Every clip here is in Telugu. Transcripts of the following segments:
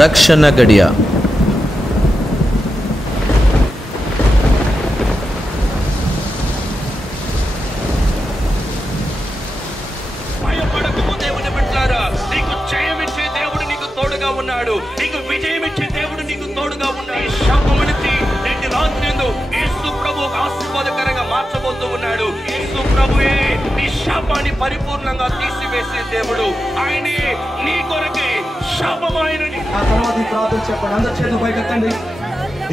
రక్షణ గడియ. భయపడకు దేవుని బిడ్డలారా, నీకు జయమిచ్చే దేవుడు నీకు తోడుగా ఉన్నాడు, నీకు విజయమిచ్చే దేవుడు నీకు తోడుగా ఉన్నాడు. ఈ శాపమునితి నేటి రాత్రి యేసు ప్రభు ఆశీర్వాదకరంగా మార్చబోతూ ఉన్నాడు. యేసు ప్రభువే నీ శాపాన్ని పరిపూర్ణంగా తీసివేసే దేవుడు. ఆయనే నీ కొరకే శాపమైనని. ఆ తర్వాత ఈ ప్రార్థన చెప్పండి. అందరి చేతులు పైకెత్తండి.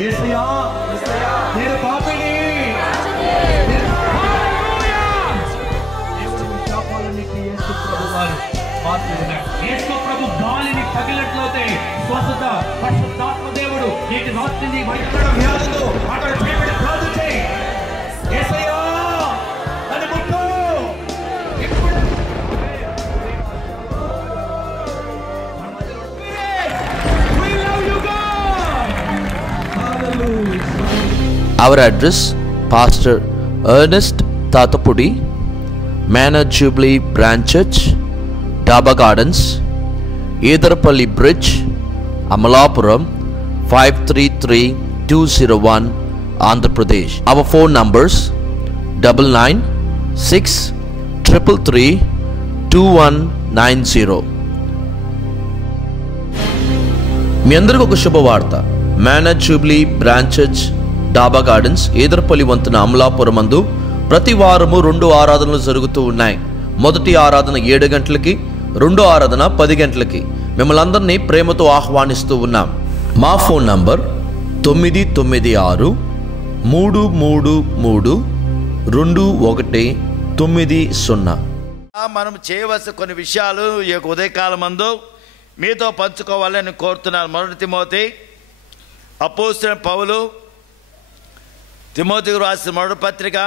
యేసయ్యా, నేను పాపిని. దేవుడు మీ శాపాలన్నిటినీ యేసు ప్రభు వారు మార్చుకున్నాడు. యేసు ప్రభు గాలిని తగిలినట్లయితే స్వస్థత, పరిశుద్ధాత్మ దేవుడు నీకు రాత్రి నీ భయపడ వ్యాధితో అక్కడ చేయబడి ప్రార్థన చేయి. యేసయ్యా, నన్ను ముట్టు. Our address: Pastor Ernest Tatapudi, Manor Jubilee Branch Church, Daba Gardens, Edarpalli Bridge, Amalapuram 533201, Andhra Pradesh. Our phone numbers: 9963332190. మీ అందరికి ఒక శుభవార్త. మేనర్ జూబ్లీ బ్రాంచ్ చర్చ్, డాబా గార్డెన్స్, ఏదర్పల్లి వంతున అమలాపురం అందు ప్రతి వారము 2 ఆరాధనలు జరుగుతూ ఉన్నాయి. మొదటి ఆరాధన 7 గంటలకి, రెండో ఆరాధన 10 గంటలకి. మిమ్మల్ని అందరినీ ప్రేమతో ఆహ్వానిస్తూ ఉన్నాం. మా ఫోన్ నంబర్ 996-333-2190. మనం చేయవలసిన కొన్ని విషయాలు ఈ యొక్క ఉదయకాలం మందు మీతో పంచుకోవాలని కోరుతున్నాను. మొదటి తిమోతి అపోస్తలుడైన పౌలు తిమోతికి రాసిన మొదటి పత్రిక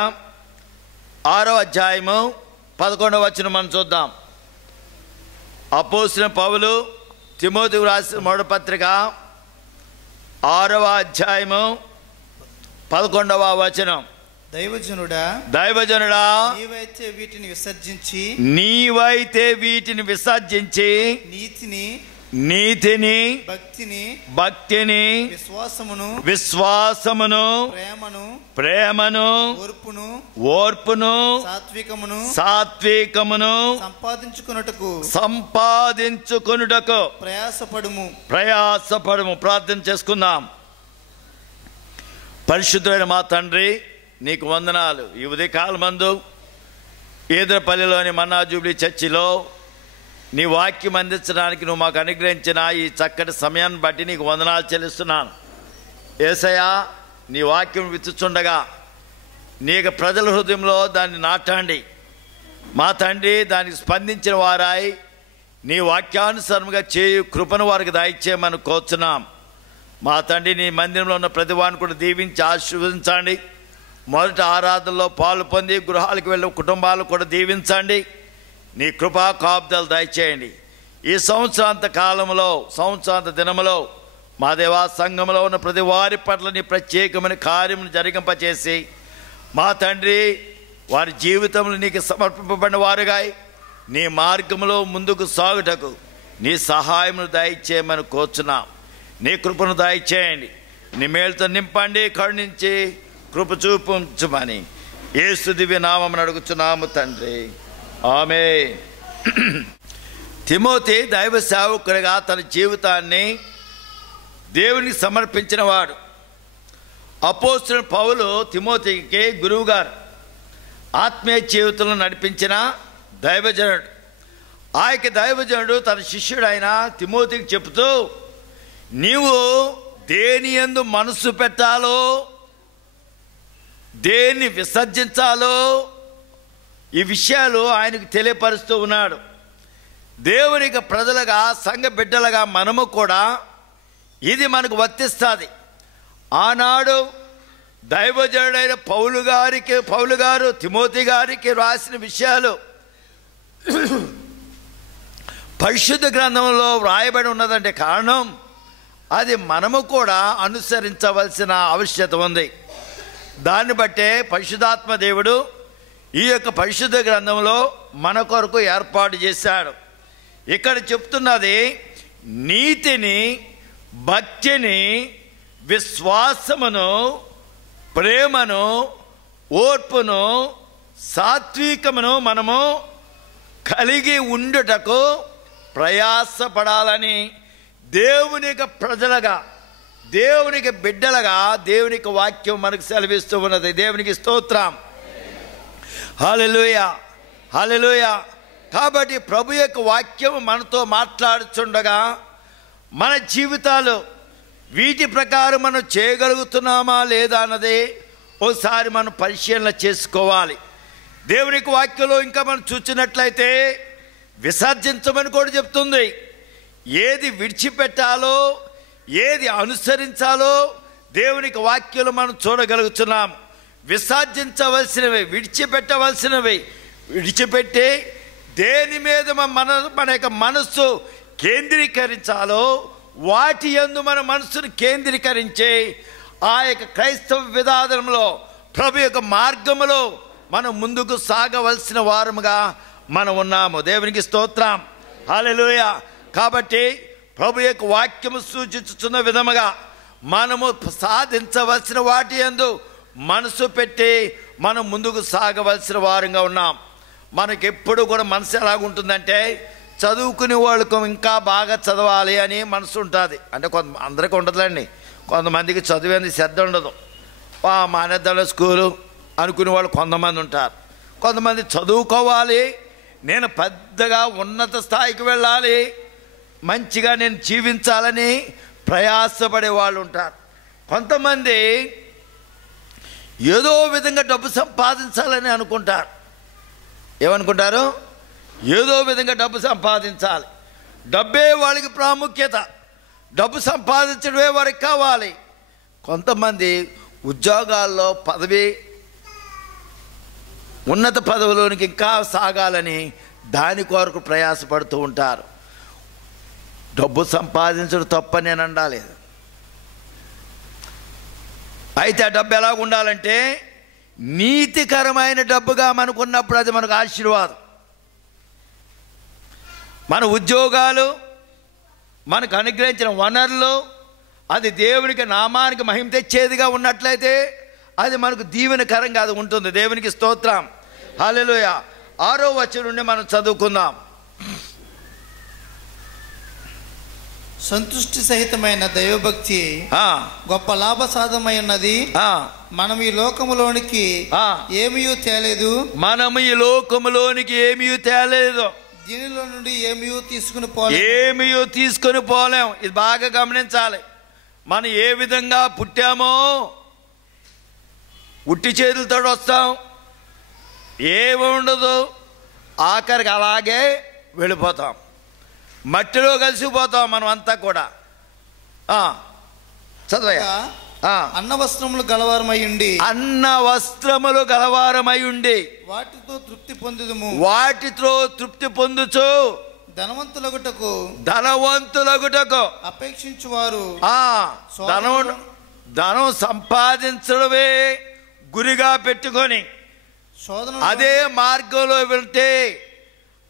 6వ అధ్యాయము 11వ వచనం మనం చూద్దాం. అపోస్తలుడైన పౌలు తిమోతికి రాసిన మొదటి పత్రిక 6వ అధ్యాయము 11వ వచనం. దైవజనుడా, నీవైతే వీటిని విసర్జించి నీతిని భక్తిని విశ్వాసమును ప్రేమను ఓర్పును సాత్వికమును సంపాదించుకొనుటకు ప్రయాసపడుము. ప్రార్థన చేసుకుందాం. పరిశుద్ధుడైన మా తండ్రి, నీకు వందనాలు. ఈ ఉదయకాలం మందు ఏదరపల్లిలోని మన్నా జూబ్లీ చర్చిలో నీ వాక్యం అందించడానికి నువ్వు మాకు అనుగ్రహించిన ఈ చక్కటి సమయాన్ని బట్టి నీకు వందనాలు చెల్లిస్తున్నాను. యేసయ్యా, నీ వాక్యం విత్తుచుండగా నీ యొక్క ప్రజల హృదయంలో దాన్ని నాటండి. మా తండ్రి, దానికి స్పందించిన వారాయి నీ వాక్యానుసారంగా చేయు కృపను వారికి దయచేయమని కోరుచున్నాం. మా తండ్రి, నీ మందిరంలో ఉన్న ప్రతి వారిని కూడా దీవించి ఆశీర్వదించండి. మొదటి ఆరాధనలో పాలు పొంది గృహాలకు వెళ్ళే కుటుంబాలు కూడా దీవించండి. నీ కృపా కాపుదలు దయచేయండి. ఈ సంవత్సరాంత కాలంలో, సంవత్సరాంత దినములో మా దేవా సంఘంలో ఉన్న ప్రతి వారి పట్ల నీ ప్రత్యేకమైన కార్యమును జరిగింపచేసి మా తండ్రి వారి జీవితంలో నీకు సమర్పింపబడిన వారుగా నీ మార్గంలో ముందుకు సాగుటకు నీ సహాయమును దయచేయమని కోరుచున్నాం. నీ కృపను దయచేయండి. నీ మేలుతో నింపండి, కరుణించి కృప చూపించమని యేసు దివ్య నామమున అడుగుచున్నాము తండ్రి, ఆమేన్. తిమోతి దైవ సేవకుడిగా తన జీవితాన్ని దేవునికి సమర్పించిన వాడు. అపోస్తలుడైన పౌలు తిమోతికి గురువు గారు, ఆత్మీయ జీవితంలో నడిపించిన దైవజనుడు. ఆ యొక్క దైవజనుడు తన శిష్యుడైన తిమోతికి చెబుతూ, నీవు దేని యందు మనసు పెట్టాలో, దేన్ని విసర్జించాలో ఈ విషయాలు ఆయనకు తెలియపరుస్తూ ఉన్నాడు. దేవునికి ప్రజలుగా, సంఘ బిడ్డలుగా మనము కూడా ఇది మనకు వర్తిస్తుంది. ఆనాడు దైవజనుడైన పౌలు గారు తిమోతి గారికి రాసిన విషయాలు పరిశుద్ధ గ్రంథంలో వ్రాయబడి ఉన్నదంటే కారణం అది మనము కూడా అనుసరించవలసిన ఆవశ్యకత ఉంది. దాన్ని బట్టే పరిశుద్ధాత్మ దేవుడు ఈ యొక్క పరిశుద్ధ గ్రంథంలో మన కొరకు ఏర్పాటు చేశాడు. ఇక్కడ చెప్తున్నది నీతిని భక్తిని, విశ్వాసమును, ప్రేమను, ఓర్పును, సాత్వికమును మనము కలిగి ఉండుటకు ప్రయాసపడాలని దేవునికి ప్రజలుగా, దేవునికి బిడ్డలుగా దేవునికి వాక్యం మనకు సెలవిస్తూ ఉన్నది. దేవునికి స్తోత్రం. హల్లెలూయా, హల్లెలూయా. కాబట్టి ప్రభు యొక్క వాక్యం మనతో మాట్లాడుచుండగా మన జీవితాలు వీటి ప్రకారం మనం చేయగలుగుతున్నామా లేదా అన్నది ఒకసారి మనం పరిశీలన చేసుకోవాలి. దేవునికి వాక్యంలో ఇంకా మనం చూసినట్లయితే విసర్జించమని కూడా చెప్తుంది. ఏది విడిచిపెట్టాలో, ఏది అనుసరించాలో దేవునికి వాక్యంలో మనం చూడగలుగుతున్నాం. విసర్జించవలసినవి, విడిచిపెట్టవలసినవి విడిచిపెట్టి దేని మీద మన యొక్క మనస్సు కేంద్రీకరించాలో వాటి యందు మన మనస్సును కేంద్రీకరించి ఆ యొక్క క్రైస్తవ విధానంలో ప్రభు యొక్క మార్గములో మనం ముందుకు సాగవలసిన వారముగా మనం ఉన్నాము. దేవునికి స్తోత్రం. హల్లెలూయా. కాబట్టి ప్రభు యొక్క వాక్యము సూచించుతున్న విధముగా మనము సాధించవలసిన వాటి యందు మనసు పెట్టి మనం ముందుకు సాగవలసిన వారంగా ఉన్నాం. మనకి ఎప్పుడు కూడా మనసు ఎలాగుంటుందంటే చదువుకునే వాళ్ళకు ఇంకా బాగా చదవాలి అని మనసు ఉంటుంది. అంటే అందరికీ ఉండదులేండి. కొంతమందికి చదివేందుకు శ్రద్ధ ఉండదు. మానేద్దాం స్కూలు అనుకునే వాళ్ళు కొంతమంది ఉంటారు. కొంతమంది చదువుకోవాలి, నేను పెద్దగా ఉన్నత స్థాయికి వెళ్ళాలి, మంచిగా నేను జీవించాలని ప్రయాసపడే వాళ్ళు ఉంటారు. కొంతమంది ఏదో విధంగా డబ్బు సంపాదించాలని అనుకుంటారు. ఏమనుకుంటారు? ఏదో విధంగా డబ్బు సంపాదించాలి, డబ్బే వాళ్ళకి ప్రాముఖ్యత, డబ్బు సంపాదించడమే వారికి కావాలి. కొంతమంది ఉద్యోగాల్లో పదవి, ఉన్నత పదవిలోనికి ఇంకా సాగాలని దాని కొరకు ప్రయాసపడుతూ ఉంటారు. డబ్బు సంపాదించడం తప్పని నేను అనలేదు. అయితే ఆ డబ్బు ఎలా ఉండాలంటే నీతికరమైన డబ్బుగా మనకున్నప్పుడు అది మనకు ఆశీర్వాదం. మన ఉద్యోగాలు, మనకు అనుగ్రహించిన వనరులు అది దేవునికి నామానికి మహిమ తెచ్చేదిగా ఉన్నట్లయితే అది మనకు దీవెనకరంగా అది ఉంటుంది. దేవునికి స్తోత్రం. హల్లెలూయా. 6వ వచనం నుండి మనం చదువుకుందాం. సంతుష్టి సహితమైన దైవభక్తి గొప్ప లాభసాధమై ఉన్నది. మనం ఈ లోకములోనికి ఏమీ తేలేదు, మనం ఈ లోకములోనికి ఏమీ తేలేదు, దీనిలో నుండి ఏమీ తీసుకుని పోలేం. ఇది బాగా గమనించాలి. మనం ఏ విధంగా పుట్టామో ఉట్టి చేతులతో వస్తాం, ఏమి ఉండదు, ఆఖరికి అలాగే వెళ్ళిపోతాం, మట్టిలో కలిసిపోతాం మనం అంతా కూడా. చదవయ్యా. అన్న వస్త్రములు గలవారమై ఉండి వాటితో తృప్తి పొందుచు ధనవంతులగుటకు అపేక్షించువారు ధనం సంపాదించడమే గురిగా పెట్టుకొని అదే మార్గంలో వెళ్తే,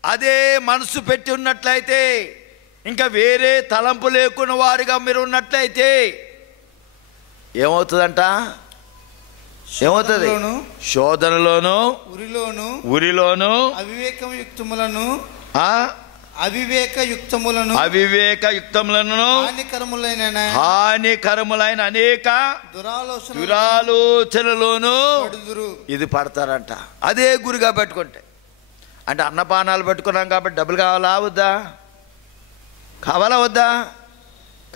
అదే మనసు పెట్టి ఉన్నట్లయితే, ఇంకా వేరే తలంపు లేకున్న వారిగా మీరు ఉన్నట్లయితే ఏమవుతుందంట? ఏమవుతుంది? శోధనలోను, ఉరిలోను అవివేకయుక్తములను హానికరములైన అనేక దురాలోచనలోను ఇది పడతారంట. అదే గురిగా పెట్టుకుంటే. అంటే అన్నపానాలు పెట్టుకున్నాం కాబట్టి డబ్బులు కావాలా వద్దా? కావాలా వద్దా?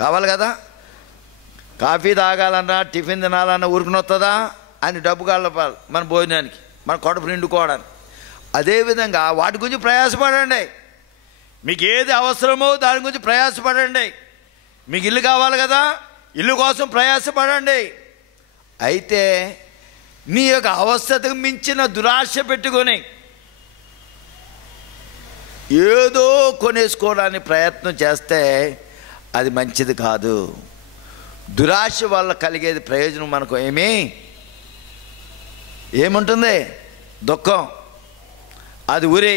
కావాలి కదా. కాఫీ తాగాలన్నా, టిఫిన్ తినాలన్నా ఊరుకుని వస్తుందా అని డబ్బు కావాలి మన భోజనానికి, మన కడుపు నిండుకోవడానికి. అదేవిధంగా వాటి గురించి ప్రయాసపడండి. మీకు ఏది అవసరమో దాని గురించి ప్రయాసపడండి. మీకు ఇల్లు కావాలి కదా, ఇల్లు కోసం ప్రయాసపడండి. అయితే నీ యొక్క అవస్థతకు మించిన దురాశ పెట్టుకొని ఏదో కొనేసుకోవడానికి ప్రయత్నం చేస్తే అది మంచిది కాదు. దురాశ వల్ల కలిగేది ప్రయోజనం మనకు ఏముంటుంది? దుఃఖం. అది ఉరి.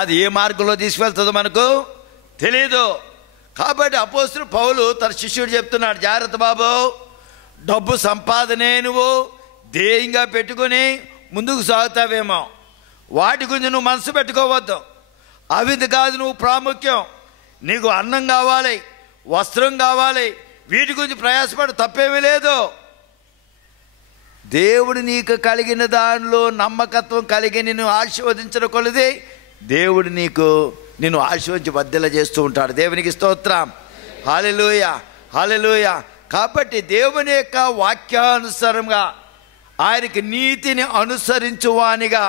అది ఏ మార్గంలో తీసుకెళ్తుందో మనకు తెలీదు. కాబట్టి అపోస్తలుడు పౌలు తన శిష్యుడు చెప్తున్నాడు, జాగ్రత్త బాబు, డబ్బు సంపాదనే నువ్వు ధ్యేయంగా పెట్టుకొని ముందుకు సాగుతావేమో, వాటి గురించి నువ్వు మనసు పెట్టుకోవద్దు. అవిది కాదు నువ్వు ప్రాముఖ్యం. నీకు అన్నం కావాలి, వస్త్రం కావాలి, వీటి గురించి ప్రయాసపడు, తప్పేమీ లేదు. దేవుడు నీకు కలిగిన దానిలో నమ్మకత్వం కలిగి నిన్ను ఆశీర్వదించిన కొలది దేవుడు నిన్ను ఆశీర్వదించి వర్ధిల్ల చేస్తూ ఉంటాడు. దేవునికి స్తోత్రం. హల్లెలూయా, హల్లెలూయా. కాబట్టి దేవుని యొక్క వాక్యానుసారంగా, ఆయనకి నీతిని అనుసరించువానిగా,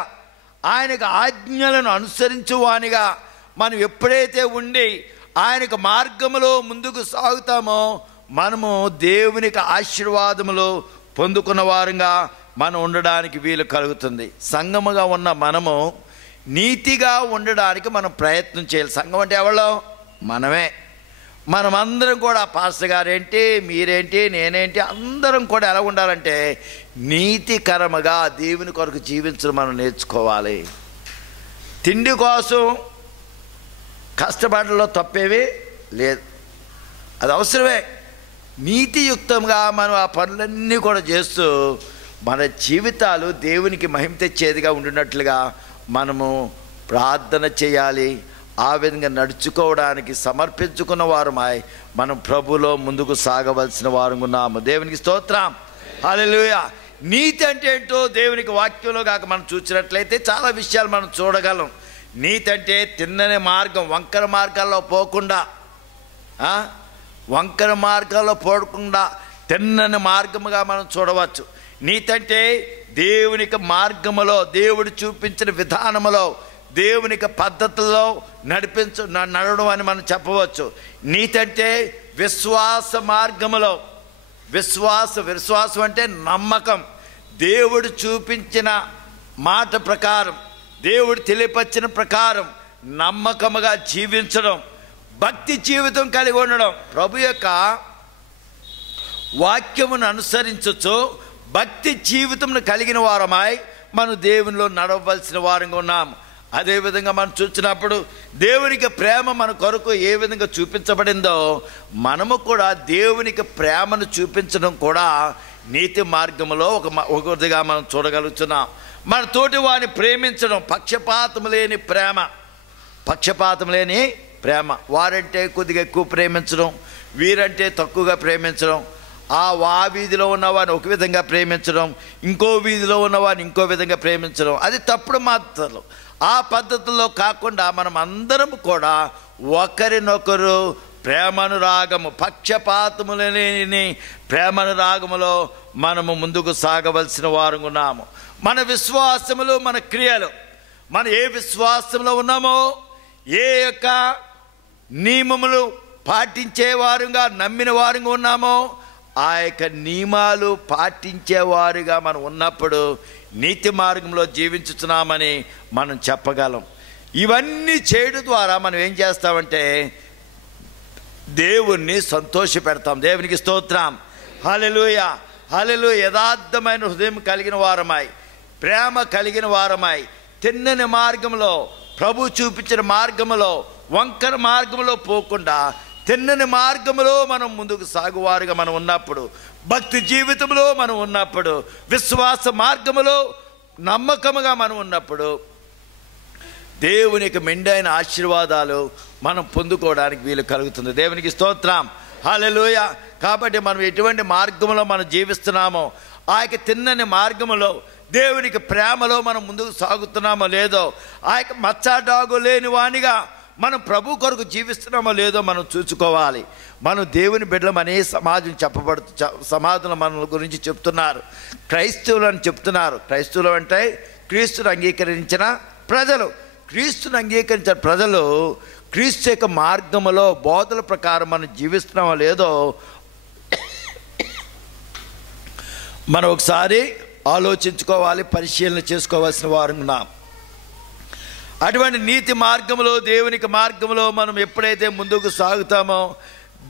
ఆయనకు ఆజ్ఞలను అనుసరించువానిగా మనం ఎప్పుడైతే ఉండి ఆయనకు మార్గములో ముందుకు సాగుతామో మనము దేవునికి ఆశీర్వాదములు పొందుకున్న వారంగా మనం ఉండడానికి వీలు కలుగుతుంది. సంఘముగా ఉన్న మనము నీతిగా ఉండడానికి మనం ప్రయత్నం చేయాలి. సంఘం అంటే ఎవరో? మనమే. మనమందరం కూడా, పాస్టర్ గారేంటి, మీరేంటి, నేనేంటి, అందరం కూడా ఎలా ఉండాలంటే నీతికరముగా దేవుని కొరకు జీవించడం మనం నేర్చుకోవాలి. తిండి కోసం కష్టపడడంలో తప్పేవి లేదు, అది అవసరమే. నీతియుక్తంగా మనం ఆ పనులన్నీ కూడా చేస్తూ మన జీవితాలు దేవునికి మహిమ తెచ్చేదిగా ఉండినట్లుగా మనము ప్రార్థన చేయాలి. ఆ విధంగా నడుచుకోవడానికి సమర్పించుకున్న వారమై మనం ప్రభులో ముందుకు సాగవలసిన వారు ఉన్నాము. దేవునికి స్తోత్రం. హల్లెలూయా. నీతి అంటే ఏంటో దేవునికి వాక్యంలో కాక మనం చూసినట్లయితే చాలా విషయాలు మనం చూడగలం. నీతి అంటే తిన్నని మార్గం, వంకర మార్గాల్లో పోకుండా, వంకర మార్గాల్లో పోకుండా తిన్నని మార్గముగా మనం చూడవచ్చు. నీతి అంటే దేవునికి మార్గములో, దేవుడు చూపించిన విధానములో, దేవునికి పద్ధతుల్లో నడవడం అని మనం చెప్పవచ్చు. నీతి అంటే విశ్వాస మార్గములో, విశ్వాసం అంటే నమ్మకం. దేవుడు చూపించిన మాట ప్రకారం, దేవుడు తెలియపరిచిన ప్రకారం నమ్మకముగా జీవించడం, భక్తి జీవితం కలిగి ఉండడం. ప్రభు యొక్క వాక్యమును అనుసరించచ్చు భక్తి జీవితం కలిగిన వారమై మనం దేవునిలో నడవవలసిన వారంగా ఉన్నాము. అదేవిధంగా మనం చూసినప్పుడు దేవునికి ప్రేమ మన కొరకు ఏ విధంగా చూపించబడిందో మనము కూడా దేవునికి ప్రేమను చూపించడం కూడా నీతి మార్గంలో ఒకటిగా మనం చూడగలుగుతున్నాం. మన తోటి వారిని ప్రేమించడం, పక్షపాతం లేని ప్రేమ, పక్షపాతం లేని ప్రేమ. వారంటే కొద్దిగా ఎక్కువ ప్రేమించడం, వీరంటే తక్కువగా ప్రేమించడం, ఆ వీధిలో ఉన్నవాడిని ఒక విధంగా ప్రేమించడం, ఇంకో వీధిలో ఉన్నవాడిని ఇంకో విధంగా ప్రేమించడం, అది తప్పుడు మాటలు. ఆ పద్ధతుల్లో కాకుండా మనం అందరం కూడా ఒకరినొకరు ప్రేమనురాగము, పక్షపాతము లేని ప్రేమనురాగములో మనము ముందుకు సాగవలసిన వారు ఉన్నాము. మన విశ్వాసములు, మన క్రియలు, మనం ఏ విశ్వాసంలో ఉన్నామో, ఏ యొక్క నియమములు పాటించేవారుగా నమ్మిన వారుగా ఉన్నామో ఆ యొక్క నియమాలు పాటించేవారుగా మనం ఉన్నప్పుడు నీతి మార్గంలో జీవించుతున్నామని మనం చెప్పగలం. ఇవన్నీ చేయడం ద్వారా మనం ఏం చేస్తామంటే దేవుణ్ణి సంతోష పెడతాం. దేవునికి స్తోత్రం. హల్లెలూయా, హల్లెలూయా. యథార్థమైన హృదయం కలిగిన వారమై, ప్రేమ కలిగిన వారమై, తిన్నని మార్గంలో, ప్రభు చూపించిన మార్గంలో, వంకర మార్గంలో పోకుండా తిన్నని మార్గంలో మనం ముందుకు సాగువారుగా మనం ఉన్నప్పుడు, భక్తి జీవితంలో మనం ఉన్నప్పుడు, విశ్వాస మార్గములో నమ్మకముగా మనం ఉన్నప్పుడు దేవునికి మెండైన ఆశీర్వాదాలు మనం పొందుకోవడానికి వీలు కలుగుతుంది. దేవునికి స్తోత్రం. హల్లెలూయా. కాబట్టి మనం ఎటువంటి మార్గంలో మనం జీవిస్తున్నామో ఆ యొక్క తిన్నని మార్గములో దేవునికి ప్రేమలో మనం ముందుకు సాగుతున్నామో లేదో, ఆ యొక్క మచ్చాడాగు లేని వానిగా మనం ప్రభు కొరకు జీవిస్తున్నామో లేదో మనం చూసుకోవాలి. మనం దేవుని బిడ్డలమనే సమాజం సమాజంలో మన గురించి చెప్తున్నారు, క్రైస్తవులు అని చెప్తున్నారు. క్రైస్తవులు అంటే క్రీస్తును అంగీకరించిన ప్రజలు. క్రీస్తును అంగీకరించిన ప్రజలు క్రీస్తు యొక్క మార్గములో బోధల ప్రకారం మనం జీవిస్తున్నామో లేదో మనం ఒకసారి ఆలోచించుకోవాలి, పరిశీలన చేసుకోవాల్సిన వారు ఉన్నాం. అటువంటి నీతి మార్గంలో, దేవునికి మార్గంలో మనం ఎప్పుడైతే ముందుకు సాగుతామో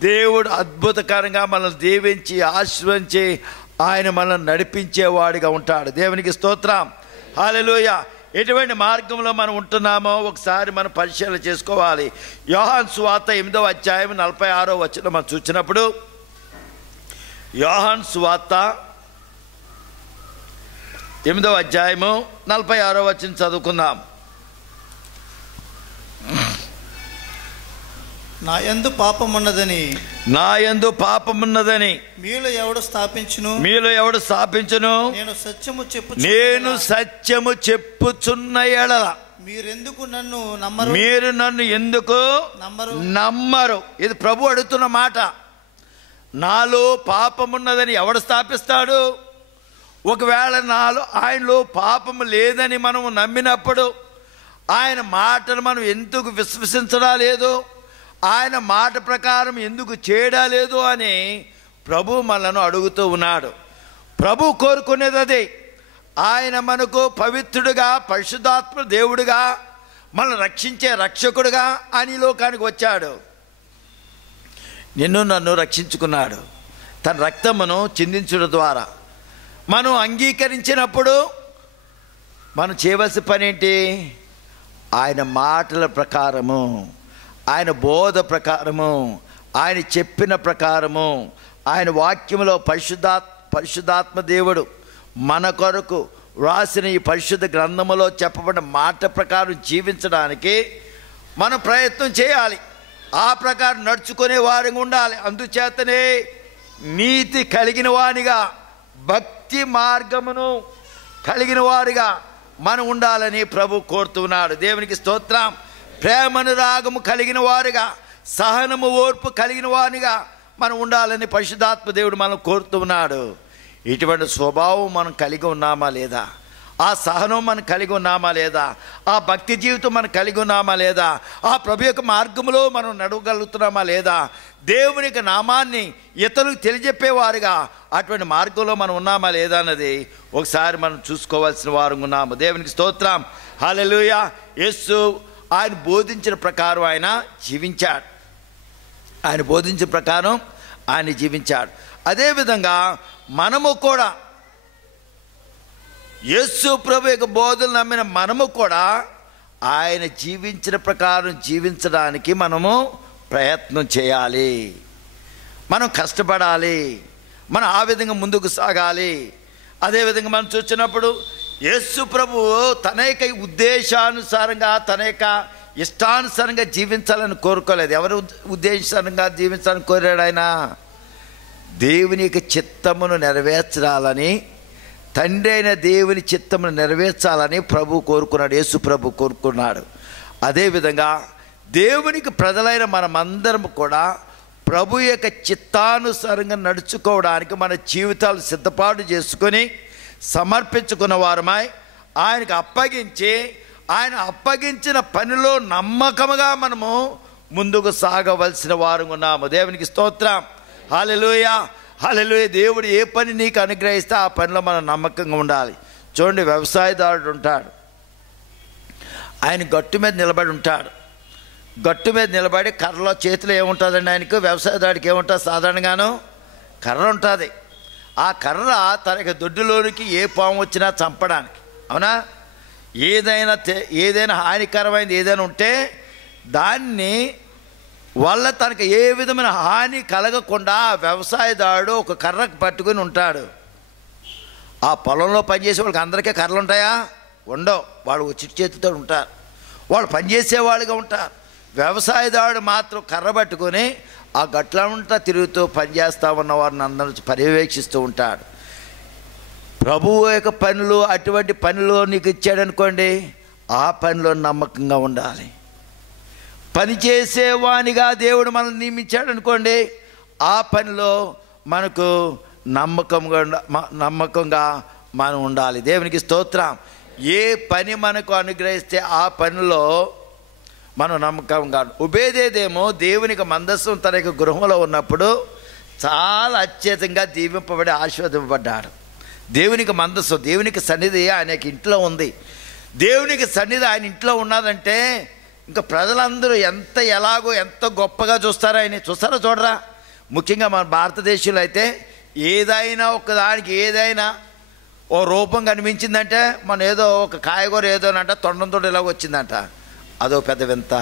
దేవుడు అద్భుతకరంగా మనల్ని దీవించి ఆశీర్వదించి ఆయన మనల్ని నడిపించేవాడిగా ఉంటాడు. దేవునికి స్తోత్రం. హల్లెలూయా. ఎటువంటి మార్గంలో మనం ఉంటున్నామో ఒకసారి మనం పరిశీలన చేసుకోవాలి. యోహాను సువార్త 8వ అధ్యాయం 46వ వచనం మనం చూసినప్పుడు, యోహాను సువార్త 8వ అధ్యాయము 46వ వచనం చదువుకుందాం. నా యందు పాపమున్నదని మీలో ఎవడు స్థాపించును నేను సత్యము చెప్పుచున్న ఎడల మీరు నన్ను ఎందుకు నమ్మరు. ఇది ప్రభు అడుగుతున్న మాట. నాలో పాపమున్నదని ఎవడు స్థాపిస్తాడు? ఒకవేళ ఆయనలో పాపము లేదని మనము నమ్మినప్పుడు ఆయన మాటను మనం ఎందుకు విశ్వసించడా లేదు, ఆయన మాట ప్రకారం ఎందుకు చేయడా లేదు అని ప్రభు మనను అడుగుతూ ఉన్నాడు. ప్రభు కోరుకునేది అదే. ఆయన మనకు పవిత్రుడుగా, పరిశుద్ధాత్మ దేవుడుగా, మనల్ని రక్షించే రక్షకుడుగా ఆయన లోకానికి వచ్చాడు. నిన్ను నన్ను రక్షించుకున్నాడు తన రక్తమును చిందించడం ద్వారా. మనం అంగీకరించినప్పుడు మనం చేయవలసిన పని ఏంటి? ఆయన మాటల ప్రకారము, ఆయన బోధ ప్రకారము, ఆయన చెప్పిన ప్రకారము, ఆయన వాక్యములో పరిశుద్ధాత్మ దేవుడు మన కొరకు రాసిన ఈ పరిశుద్ధ గ్రంథములో చెప్పబడిన మాట ప్రకారం జీవించడానికి మనం ప్రయత్నం చేయాలి. ఆ ప్రకారం నడుచుకునే వారిగా ఉండాలి. అందుచేతనే నీతి కలిగిన వానిగా, భక్తి మార్గమును కలిగిన వారిగా మనం ఉండాలని ప్రభు కోరుతున్నాడు. దేవునికి స్తోత్రం. ప్రేమనురాగము కలిగిన వారుగా, సహనము ఓర్పు కలిగిన వారిగా మనం ఉండాలని పరిశుద్ధాత్మ దేవుడు మనం కోరుతున్నాడు. ఇటువంటి స్వభావం మనం కలిగి ఉన్నామా లేదా? ఆ సహనం మనం కలిగి ఉన్నామా లేదా? ఆ భక్తి జీవితం మనం కలిగి ఉన్నామా లేదా? ఆ ప్రభు యొక్క మార్గంలో మనం నడవగలుగుతున్నామా లేదా? దేవునికి నామాన్ని ఇతరులకు తెలియజెప్పేవారుగా అటువంటి మార్గంలో మనం ఉన్నామా లేదా అన్నది ఒకసారి మనం చూసుకోవాల్సిన వారు ఉన్నాము. దేవునికి స్తోత్రం. హల్లెలూయా. యేసు ఆయన బోధించిన ప్రకారం ఆయన జీవించాడు. ఆయన బోధించిన ప్రకారం ఆయన జీవించాడు. అదేవిధంగా మనము కూడా యేసు ప్రభు యొక్క బోధనలు నమ్మిన మనము కూడా ఆయన జీవించిన ప్రకారం జీవించడానికి మనము ప్రయత్నం చేయాలి. మనం కష్టపడాలి. మనం ఆ విధంగా ముందుకు సాగాలి. అదేవిధంగా మనం చూసినప్పుడు యేసు ప్రభువు తన యొక్క ఉద్దేశానుసారంగా, తన యొక్క ఇష్టానుసారంగా జీవించాలని కోరుకోలేదు. ఎవరు ఉద్దేశానుసారంగా జీవించాలని కోరాడు? ఆయన దేవుని యొక్క చిత్తమును నెరవేర్చాలని, తండ్రి అయిన దేవుని చిత్తమును నెరవేర్చాలని ప్రభు కోరుకున్నాడు. యేసు ప్రభు కోరుకున్నాడు. అదేవిధంగా దేవునికి ప్రజలైన మనమందరం కూడా ప్రభు యొక్క చిత్తానుసారంగా నడుచుకోవడానికి మన జీవితాలు సిద్ధపాటు చేసుకొని సమర్పించుకున్న వారమై ఆయనకు అప్పగించి, ఆయన అప్పగించిన పనిలో నమ్మకముగా మనము ముందుకు సాగవలసిన వారు ఉన్నాము. దేవునికి స్తోత్రం. హల్లెలూయా, హల్లెలూయా. దేవుడు ఏ పని నీకు అనుగ్రహిస్తే ఆ పనిలో మనం నమ్మకంగా ఉండాలి. చూడండి, వ్యవసాయదారుడు ఉంటాడు. ఆయన గట్టు మీద నిలబడి ఉంటాడు. గట్టు మీద నిలబడి కర్రలో చేతిలో ఏముంటుందండి? ఆయనకు వ్యవసాయదారుడికి ఏముంటుంది? సాధారణంగాను కర్ర ఉంటుంది. ఆ కర్ర తనకి దొడ్డులోనికి ఏ పాము వచ్చినా చంపడానికి, అవునా? ఏదైనా హానికరమైనది ఏదైనా ఉంటే దాన్ని వల్ల తనకు ఏ విధమైన హాని కలగకుండా వ్యవసాయదారుడు ఒక కర్రకు పట్టుకుని ఉంటాడు. ఆ పొలంలో పనిచేసే వాళ్ళకి అందరికీ కర్రలు ఉంటాయా? ఉండవు. వాళ్ళు చిట్టు చేతితో ఉంటారు. వాళ్ళు పనిచేసేవాళ్ళుగా ఉంటారు. వ్యవసాయదారుడు మాత్రం కర్ర పట్టుకొని ఆ గట్లంతా తిరుగుతూ పనిచేస్తూ ఉన్న వారిని అందరూ పర్యవేక్షిస్తూ ఉంటాడు. ప్రభువు యొక్క పనులు, అటువంటి పనిలో నీకు ఇచ్చాడనుకోండి, ఆ పనిలో నమ్మకంగా ఉండాలి. పనిచేసేవానిగా దేవుడు మనల్ని నియమించాడు అనుకోండి, ఆ పనిలో మనకు నమ్మకంగా మనం ఉండాలి. దేవునికి స్తోత్రం. ఏ పని మనకు అనుగ్రహిస్తే ఆ పనిలో మనం నమ్మకంగా. ఉబేదేదేమో దేవునికి మందస్సం తన యొక్క గృహంలో ఉన్నప్పుడు చాలా అత్యధికంగా దీవింపబడి ఆశీర్వదింపబడ్డాడు. దేవునికి మందస్సం, దేవునికి సన్నిధి ఆయనకి ఇంట్లో ఉంది. దేవునికి సన్నిధి ఆయన ఇంట్లో ఉన్నదంటే ఇంకా ప్రజలందరూ ఎంత గొప్పగా చూస్తారో ఆయన. చూస్తారో చూడరా? ముఖ్యంగా మన భారతదేశంలో అయితే ఏదైనా ఓ రూపం కనిపించిందంటే మన ఏదో ఒక కాయగూర ఏదోనంట తొండంతో ఇలాగ వచ్చిందంట, అదో పెద్ద వింత.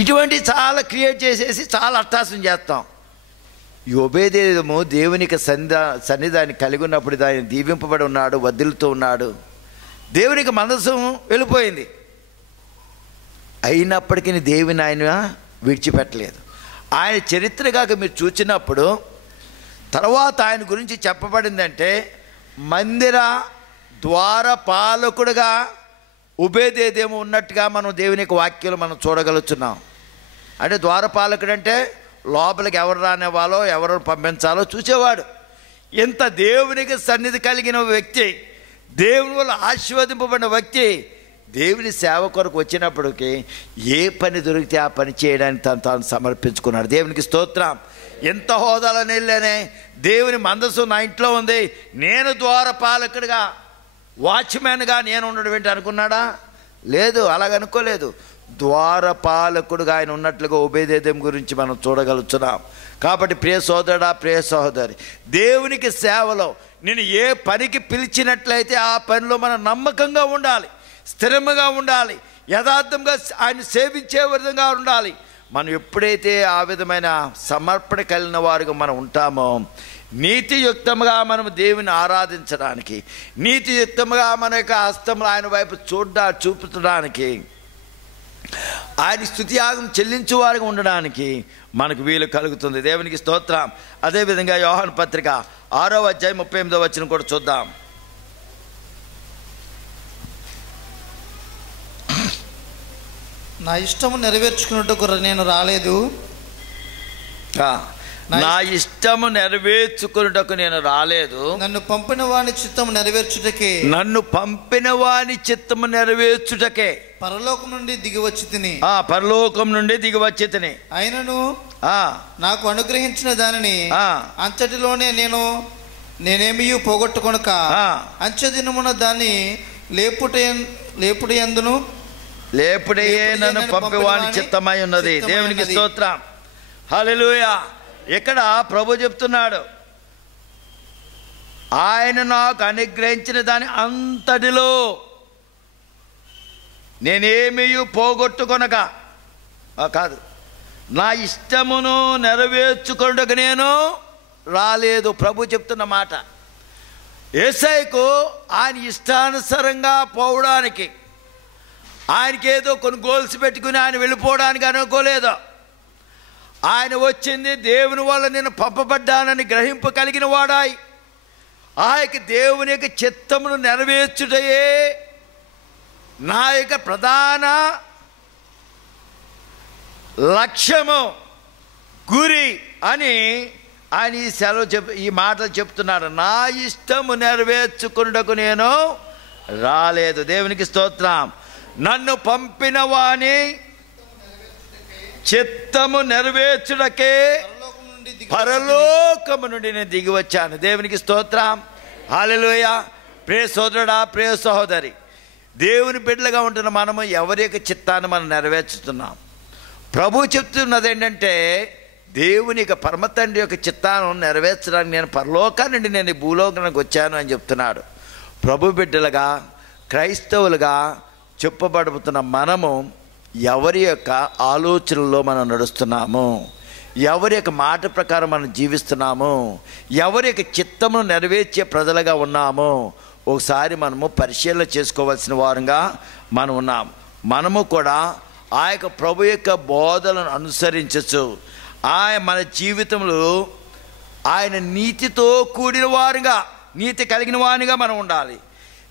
ఇటువంటి చాలా క్రియేట్ చేసేసి చాలా అట్టాసం చేస్తాం. ఈ ఒబేదేదము దేవునికి సన్నిధాన్ని కలిగి ఉన్నప్పుడు ఆయన దీవింపబడి ఉన్నాడు, వదిలుతూ ఉన్నాడు. దేవునికి మనసు వెళ్ళిపోయింది, అయినప్పటికీ దేవుని ఆయన విడిచిపెట్టలేదు. ఆయన చరిత్రగాక మీరు చూసినప్పుడు తర్వాత ఆయన గురించి చెప్పబడిందంటే మందిర ద్వారపాలకుడుగా ఒబేదేదేమో ఉన్నట్టుగా మనం దేవునికి వాక్యాలు మనం చూడగలుగుతున్నాం. అంటే ద్వారపాలకుడు అంటే లోపలికి ఎవరు రానివ్వాలో ఎవరు పంపించాలో చూసేవాడు. ఇంత దేవునికి సన్నిధి కలిగిన వ్యక్తి, దేవుని వల్ల ఆశీర్వదింపబడిన వ్యక్తి దేవుని సేవ కొరకు వచ్చినప్పటికీ ఏ పని దొరికితే ఆ పని చేయడానికి తాను సమర్పించుకున్నాడు. దేవునికి స్తోత్రం. ఎంత హోదాలని వెళ్ళానే, దేవుని మందస్సు నా ఇంట్లో ఉంది, నేను ద్వారపాలకుడిగా వాచ్మ్యాన్గా నేను ఉండడం ఏంటి అనుకున్నాడా? లేదు, అలాగనుకోలేదు. ద్వారపాలకుడుగా ఆయన ఉన్నట్లుగా ఒబేదేదెం గురించి మనం చూడగలుగుతున్నాం. కాబట్టి ప్రియ సోదరుడా, ప్రియ సహోదరి, దేవునికి సేవలో నేను ఏ పనికి పిలిచినట్లయితే ఆ పనిలో మనం నమ్మకంగా ఉండాలి, స్థిరంగా ఉండాలి, యథార్థంగా ఆయన సేవించే విధంగా ఉండాలి. మనం ఎప్పుడైతే ఆ విధమైన సమర్పణ కలిగిన వారుగా మనం ఉంటామో, నీతియుక్తంగా మనం దేవుని ఆరాధించడానికి, నీతియుక్తంగా మన యొక్క హస్తంలో ఆయన వైపు చూపించడానికి, ఆయన స్తుతియాగం చెల్లించు వారిగా ఉండడానికి మనకు వీలు కలుగుతుంది. దేవునికి స్తోత్రం. అదేవిధంగా యోహాను పత్రిక 6వ అధ్యాయం 38వ వచనం కూడా చూద్దాం. నా ఇష్టము నెరవేర్చుకున్నట్టుకు నేను రాలేదు, నా ఇష్టము నెరవేర్చుకున్నటకు నేను రాలేదు, నన్ను పంపిన వాని చిత్తము నెరవేర్చుటకే, నన్ను పంపిన వాని చిత్తము నెరవేర్చుటకే పరలోకం నుండి దిగి వచ్చి తిని, పరలోకం నుండి దిగి వచ్చి తిని, ఆయనను నాకు అనుగ్రహించిన దానిని అంతటిలోనే నేనేమీ పోగొట్టుకొనక అంచె దినమున దాన్ని లేపుడయే నన్ను పంపివాని చిత్తమై ఉన్నది. దేవునికి స్తోత్రం. హల్లెలూయా. ఇక్కడ ప్రభు చెప్తున్నాడు, ఆయన నాకు అనుగ్రహించిన దాని అంతటిలో నేనేమీ పోగొట్టుకొనక కాదు, నా ఇష్టమును నెరవేర్చుకొనుటకు నేను రాలేదు. ప్రభు చెప్తున్న మాట. యేసయ్యకు ఆయన ఇష్టానుసారంగా పోవడానికి, ఆయనకి ఏదో కొన్ని గోల్స్ పెట్టుకుని ఆయన వెళ్ళిపోవడానికి అనుకోలేదు. ఆయన వచ్చింది దేవుని వల్ల నేను పంపబడ్డానని గ్రహింపు కలిగిన వాడాయి. ఆ యొక్క దేవుని యొక్క చిత్తమును నెరవేర్చుటయే నా యొక్క ప్రధాన లక్ష్యము, గురి అని ఆయన ఈ మాటలు చెప్తున్నాడు. నా ఇష్టము నెరవేర్చుకున్నటకు నేను రాలేదు. దేవునికి స్తోత్రం. నన్ను పంపిన వాని చిత్తము నెరవేర్చుటకే పరలోకము నుండి నేను దిగి వచ్చాను. దేవునికి స్తోత్రం. హల్లెలూయా. ప్రియ సోదరుడా, ప్రియ సహోదరి, దేవుని బిడ్డలుగా ఉంటున్న మనము ఎవరి యొక్క చిత్తాన్ని మనం నెరవేర్చుతున్నాం. ప్రభు చెప్తున్నది ఏంటంటే, దేవుని యొక్క పరమ తండ్రి యొక్క చిత్తాన్ని నెరవేర్చడానికి నేను పరలోకా నుండి నేను ఈ భూలోకానికి వచ్చాను అని చెప్తున్నాడు. ప్రభు బిడ్డలుగా, క్రైస్తవులుగా చెప్పబడుతున్న మనము ఎవరి యొక్క ఆలోచనల్లో మనం నడుస్తున్నాము, ఎవరి యొక్క మాట ప్రకారం మనం జీవిస్తున్నాము, ఎవరి యొక్క చిత్తమును నెరవేర్చే ప్రజలుగా ఉన్నాము, ఒకసారి మనము పరిశీలన చేసుకోవాల్సిన వారంగా మనం ఉన్నాం. మనము కూడా ఆ యొక్క ప్రభు యొక్క బోధలను అనుసరించచ్చు. మన జీవితంలో ఆయన నీతితో కూడిన వారుగా, నీతి కలిగిన వారిగా మనం ఉండాలి.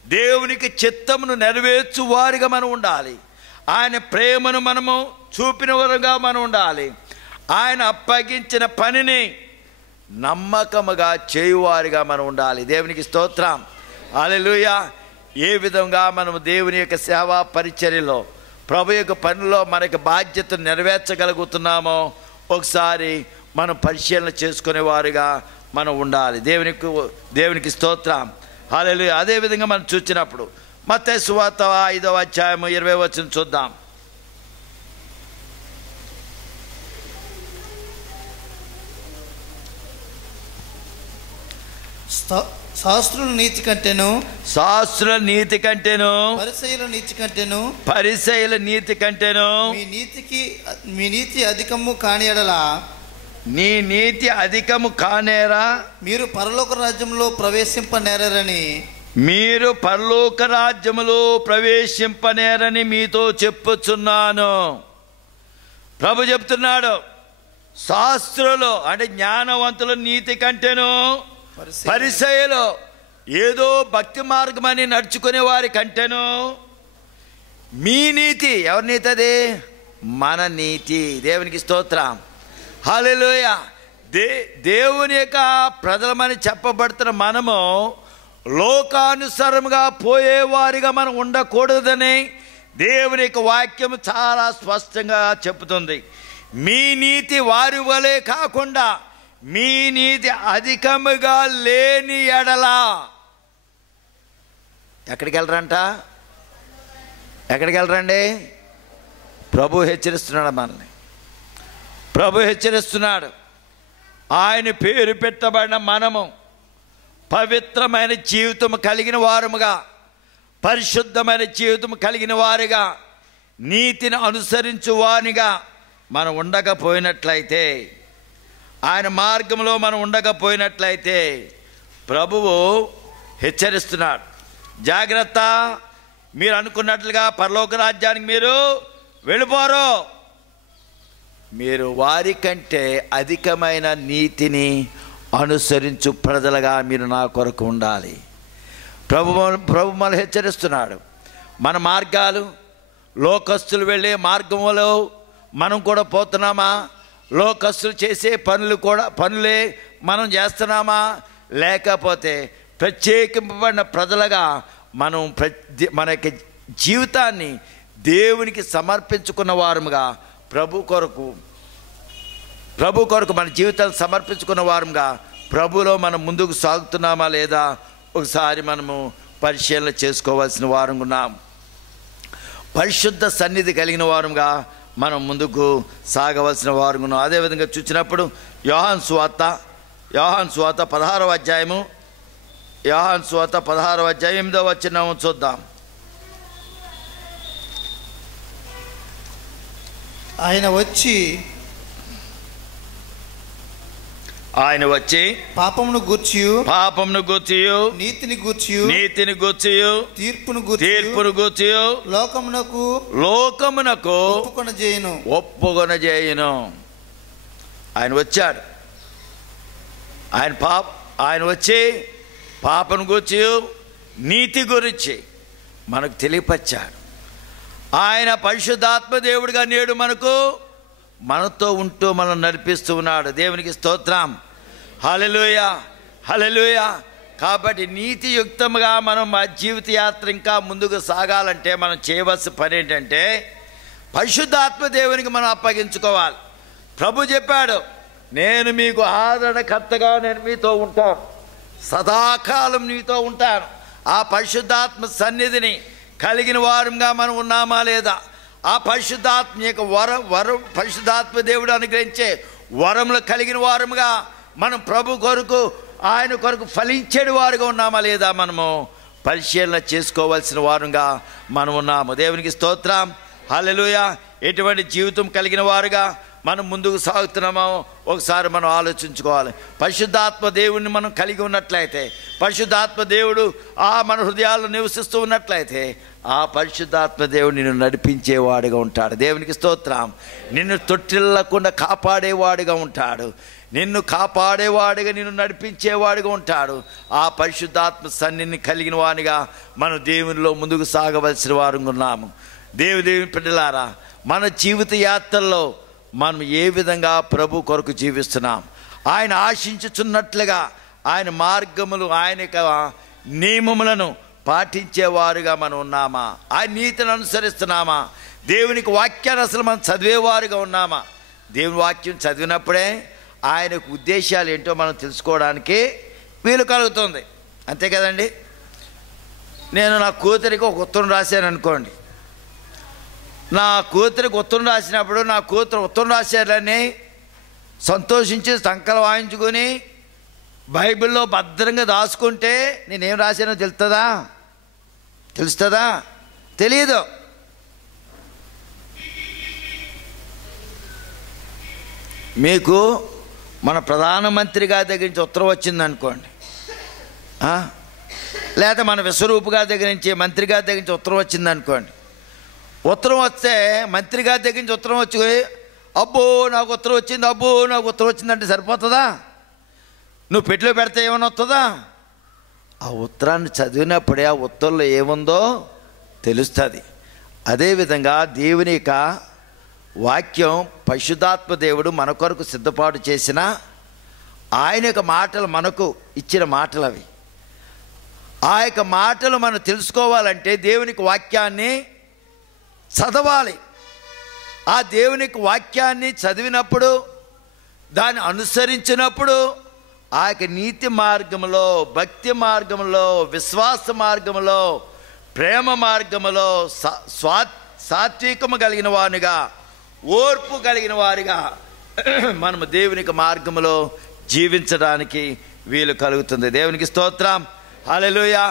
దేవునికి చిత్తమును నెరవేర్చు వారిగా మనం ఉండాలి. ఆయన ప్రేమను మనము చూపిన వారుగా మనం ఉండాలి. ఆయన అప్పగించిన పనిని నమ్మకముగా చేయువారిగా మనం ఉండాలి. దేవునికి స్తోత్రం. హల్లెలూయా. ఏ విధంగా మనము దేవుని యొక్క సేవా పరిచర్యలో, ప్రభు యొక్క పనిలో మనకి బాధ్యతను నెరవేర్చగలుగుతున్నామో ఒకసారి మనం పరిశీలన చేసుకునే వారిగా మనం ఉండాలి. దేవునికి స్తోత్రం. హల్లెలూయా. అదేవిధంగా మనం చూసినప్పుడు మత్తయి సువార్త 5వ అధ్యాయము 20వ వచనం చూద్దాం. శాస్త్రుల నీతి కంటేను శాస్త్రుల నీతి కంటేను పరిసయ్యుల నీతి కంటేను పరిసయ్యుల నీతి కంటేను మీ నీతి అధికము కాని ఎడల నీ నీతి అధికము కానేరా మీరు పరలోక రాజ్యంలో ప్రవేశింపనేరని మీరు పరలోక రాజ్యములో ప్రవేశింపనేరని మీతో చెప్పుచున్నాను. ప్రభు చెప్తున్నాడు, శాస్త్రులు అంటే జ్ఞానవంతుల నీతి కంటేను పరిసయ్యులు ఏదో భక్తి మార్గమని నడుచుకునే వారి కంటేను మీ నీతి, ఎవరి నీతి అది? మన నీతి. దేవునికి స్తోత్రం, హల్లెలూయా. దేవుని యొక్క ప్రజలమని చెప్పబడుతున్న మనము లోకానుసారముగా పోయేవారిగా మనం ఉండకూడదని దేవుని యొక్క వాక్యం చాలా స్పష్టంగా చెప్తుంది. మీ నీతి వారి వలె కాకుండా మీ నీతి అధికముగా లేని ఎడలా ఎక్కడికి వెళ్ళరండి? ప్రభు హెచ్చరిస్తున్నాడు మనల్ని. ప్రభు హెచ్చరిస్తున్నాడు. ఆయన పేరు పెట్టబడిన మనము పవిత్రమైన జీవితం కలిగిన వారముగా, పరిశుద్ధమైన జీవితం కలిగిన వారిగా, నీతిని అనుసరించు వానిగా మనం ఉండకపోయినట్లయితే, ఆయన మార్గంలో మనం ఉండకపోయినట్లయితే ప్రభువు హెచ్చరిస్తున్నాడు, జాగ్రత్త, మీరు అనుకున్నట్లుగా పరలోక రాజ్యానికి మీరు వెళ్ళిపోరు. మీరు వారి కంటే అధికమైన నీతిని అనుసరించు ప్రజలుగా మీరు నా కొరకు ఉండాలి. ప్రభు మనల్ని హెచ్చరిస్తున్నాడు. మన మార్గాలు లోకస్తులు వెళ్ళే మార్గంలో మనం కూడా పోతున్నామా? లోకస్తులు చేసే పనులే మనం చేస్తున్నామా? లేకపోతే ప్రత్యేకింపబడిన ప్రజలుగా మనం మన యొక్క జీవితాన్ని దేవునికి సమర్పించుకున్న వారముగా, ప్రభు కొరకు మన జీవితాన్ని సమర్పించుకున్న వారముగా ప్రభులో మనం ముందుకు సాగుతున్నామా లేదా ఒకసారి మనము పరిశీలన చేసుకోవాల్సిన వారంగా ఉన్నాం. పరిశుద్ధ సన్నిధి కలిగిన వారంగా మనం ముందుకు సాగవలసిన వారంగా ఉన్నాం. అదేవిధంగా చూసినప్పుడు యోహాను సువార్త 16వ అధ్యాయము, యోహాను సువార్త 16వ అధ్యాయం 8వ వచనం చూద్దాం. ఆయన వచ్చి పాపమును గూర్చియు నీతిని గూర్చియు తీర్పును గూర్చియు లోకమునకు ఒప్పుకొనజేయును. ఆయన వచ్చాడు. ఆయన వచ్చి పాపను గూర్చి నీతి గురించి మనకు తెలియపరిచాడు. ఆయన పరిశుద్ధాత్మ దేవుడిగా నేడు మనతో ఉంటూ మనం నడిపిస్తూ ఉన్నాడు. దేవునికి స్తోత్రం, హల్లెలూయా, హల్లెలూయా. కాబట్టి నీతియుక్తంగా మనం మా జీవిత యాత్ర ఇంకా ముందుకు సాగాలంటే మనం చేయవలసిన పని ఏంటంటే పరిశుద్ధాత్మ దేవునికి మనం అప్పగించుకోవాలి. ప్రభు చెప్పాడు, నేను మీకు ఆదరణకర్తగా నేను మీతో ఉంటాను, సదాకాలం మీతో ఉంటాను. ఆ పరిశుద్ధాత్మ సన్నిధిని కలిగిన వారంగా మనం ఉన్నామా లేదా? ఆ పరిశుద్ధాత్మ యొక్క పరిశుద్ధాత్మ దేవుడు అనుగ్రహించే వరములు కలిగిన వారముగా మనం ప్రభు కొరకు, ఆయన కొరకు ఫలించేడు వారుగా ఉన్నామా లేదా మనము పరిశీలన చేసుకోవాల్సిన వారుగా మనం ఉన్నాము. దేవునికి స్తోత్రం, హల్లెలూయా. ఎటువంటి జీవితం కలిగిన వారుగా మనం ముందుకు సాగుతున్నామో ఒకసారి మనం ఆలోచించుకోవాలి. పరిశుద్ధాత్మ దేవుడిని మనం కలిగి ఉన్నట్లయితే, పరిశుద్ధాత్మ దేవుడు మన హృదయాల్లో నివసిస్తూ ఉన్నట్లయితే ఆ పరిశుద్ధాత్మ దేవుడు నిన్ను నడిపించేవాడుగా ఉంటాడు. దేవునికి స్తోత్రం. నిన్ను తొట్టిల్లకుండా కాపాడేవాడుగా ఉంటాడు. నిన్ను కాపాడేవాడిగా నిన్ను నడిపించేవాడిగా ఉంటాడు. ఆ పరిశుద్ధాత్మ సన్నిధిని కలిగిన వానిగా మనం దేవునిలో ముందుకు సాగవలసిన వారుగా ఉన్నాము. దేవుని బిడ్డలారా, మన జీవిత యాత్రలో మనం ఏ విధంగా ప్రభు కొరకు జీవిస్తున్నాం, ఆయన ఆశించుచున్నట్లుగా ఆయన మార్గములు, ఆయన నియమములను పాటించేవారుగా మనం ఉన్నామా? ఆయన నీతిని అనుసరిస్తున్నామా? దేవునికి వాక్యాన్ని అసలు మనం చదివేవారుగా ఉన్నామా? దేవుని వాక్యం చదివినప్పుడే ఆయనకు ఉద్దేశాలు ఏంటో మనం తెలుసుకోవడానికి వీలు కలుగుతుంది. అంతే కదండి. నేను నా కూతురికి ఒక ఉత్తరం రాశాను అనుకోండి. నా కూతురికి ఉత్తరం రాసినప్పుడు నా కూతురు ఉత్తరం రాశారని సంతోషించి సంకలం వాయించుకొని బైబిల్లో భద్రంగా దాచుకుంటే నేనేం రాశానో తెలుస్తుందా? తెలియదు. మీకు మన ప్రధానమంత్రి గారి దగ్గర నుంచి ఉత్తరం వచ్చిందనుకోండి, లేదా మన విశ్వరూపు గారి దగ్గర నుంచి, మంత్రి గారి దగ్గర నుంచి ఉత్తరం వచ్చిందనుకోండి. ఉత్తరం వస్తే మంత్రి గారి దగ్గర నుంచి ఉత్తరం వచ్చి అబ్బో నాకు ఉత్తరం వచ్చిందంటే సరిపోతుందా? నువ్వు పెట్టిలో పెడితే ఏమైనా వస్తుందా? ఆ ఉత్తరాన్ని చదివినప్పుడే ఆ ఉత్తరంలో ఏముందో తెలుస్తుంది. అదేవిధంగా దేవుని యొక్క వాక్యం పరిశుద్ధాత్మ దేవుడు మన కొరకు సిద్ధపాటు చేసిన ఆయన యొక్క మాటలు మనకు ఇచ్చిన మాటలు అవి. ఆ యొక్క మాటలు మనం తెలుసుకోవాలంటే దేవునికి వాక్యాన్ని చదవాలి. ఆ దేవునికి వాక్యాన్ని చదివినప్పుడు, దాన్ని అనుసరించినప్పుడు ఆ యొక్క నీతి మార్గంలో, భక్తి మార్గంలో, విశ్వాస మార్గంలో, ప్రేమ మార్గంలో సాత్వికము కలిగిన వారిగా, ఓర్పు కలిగిన వారిగా మనము దేవునికి మార్గంలో జీవించడానికి వీలు కలుగుతుంది. దేవునికి స్తోత్రం, హల్లెలూయా.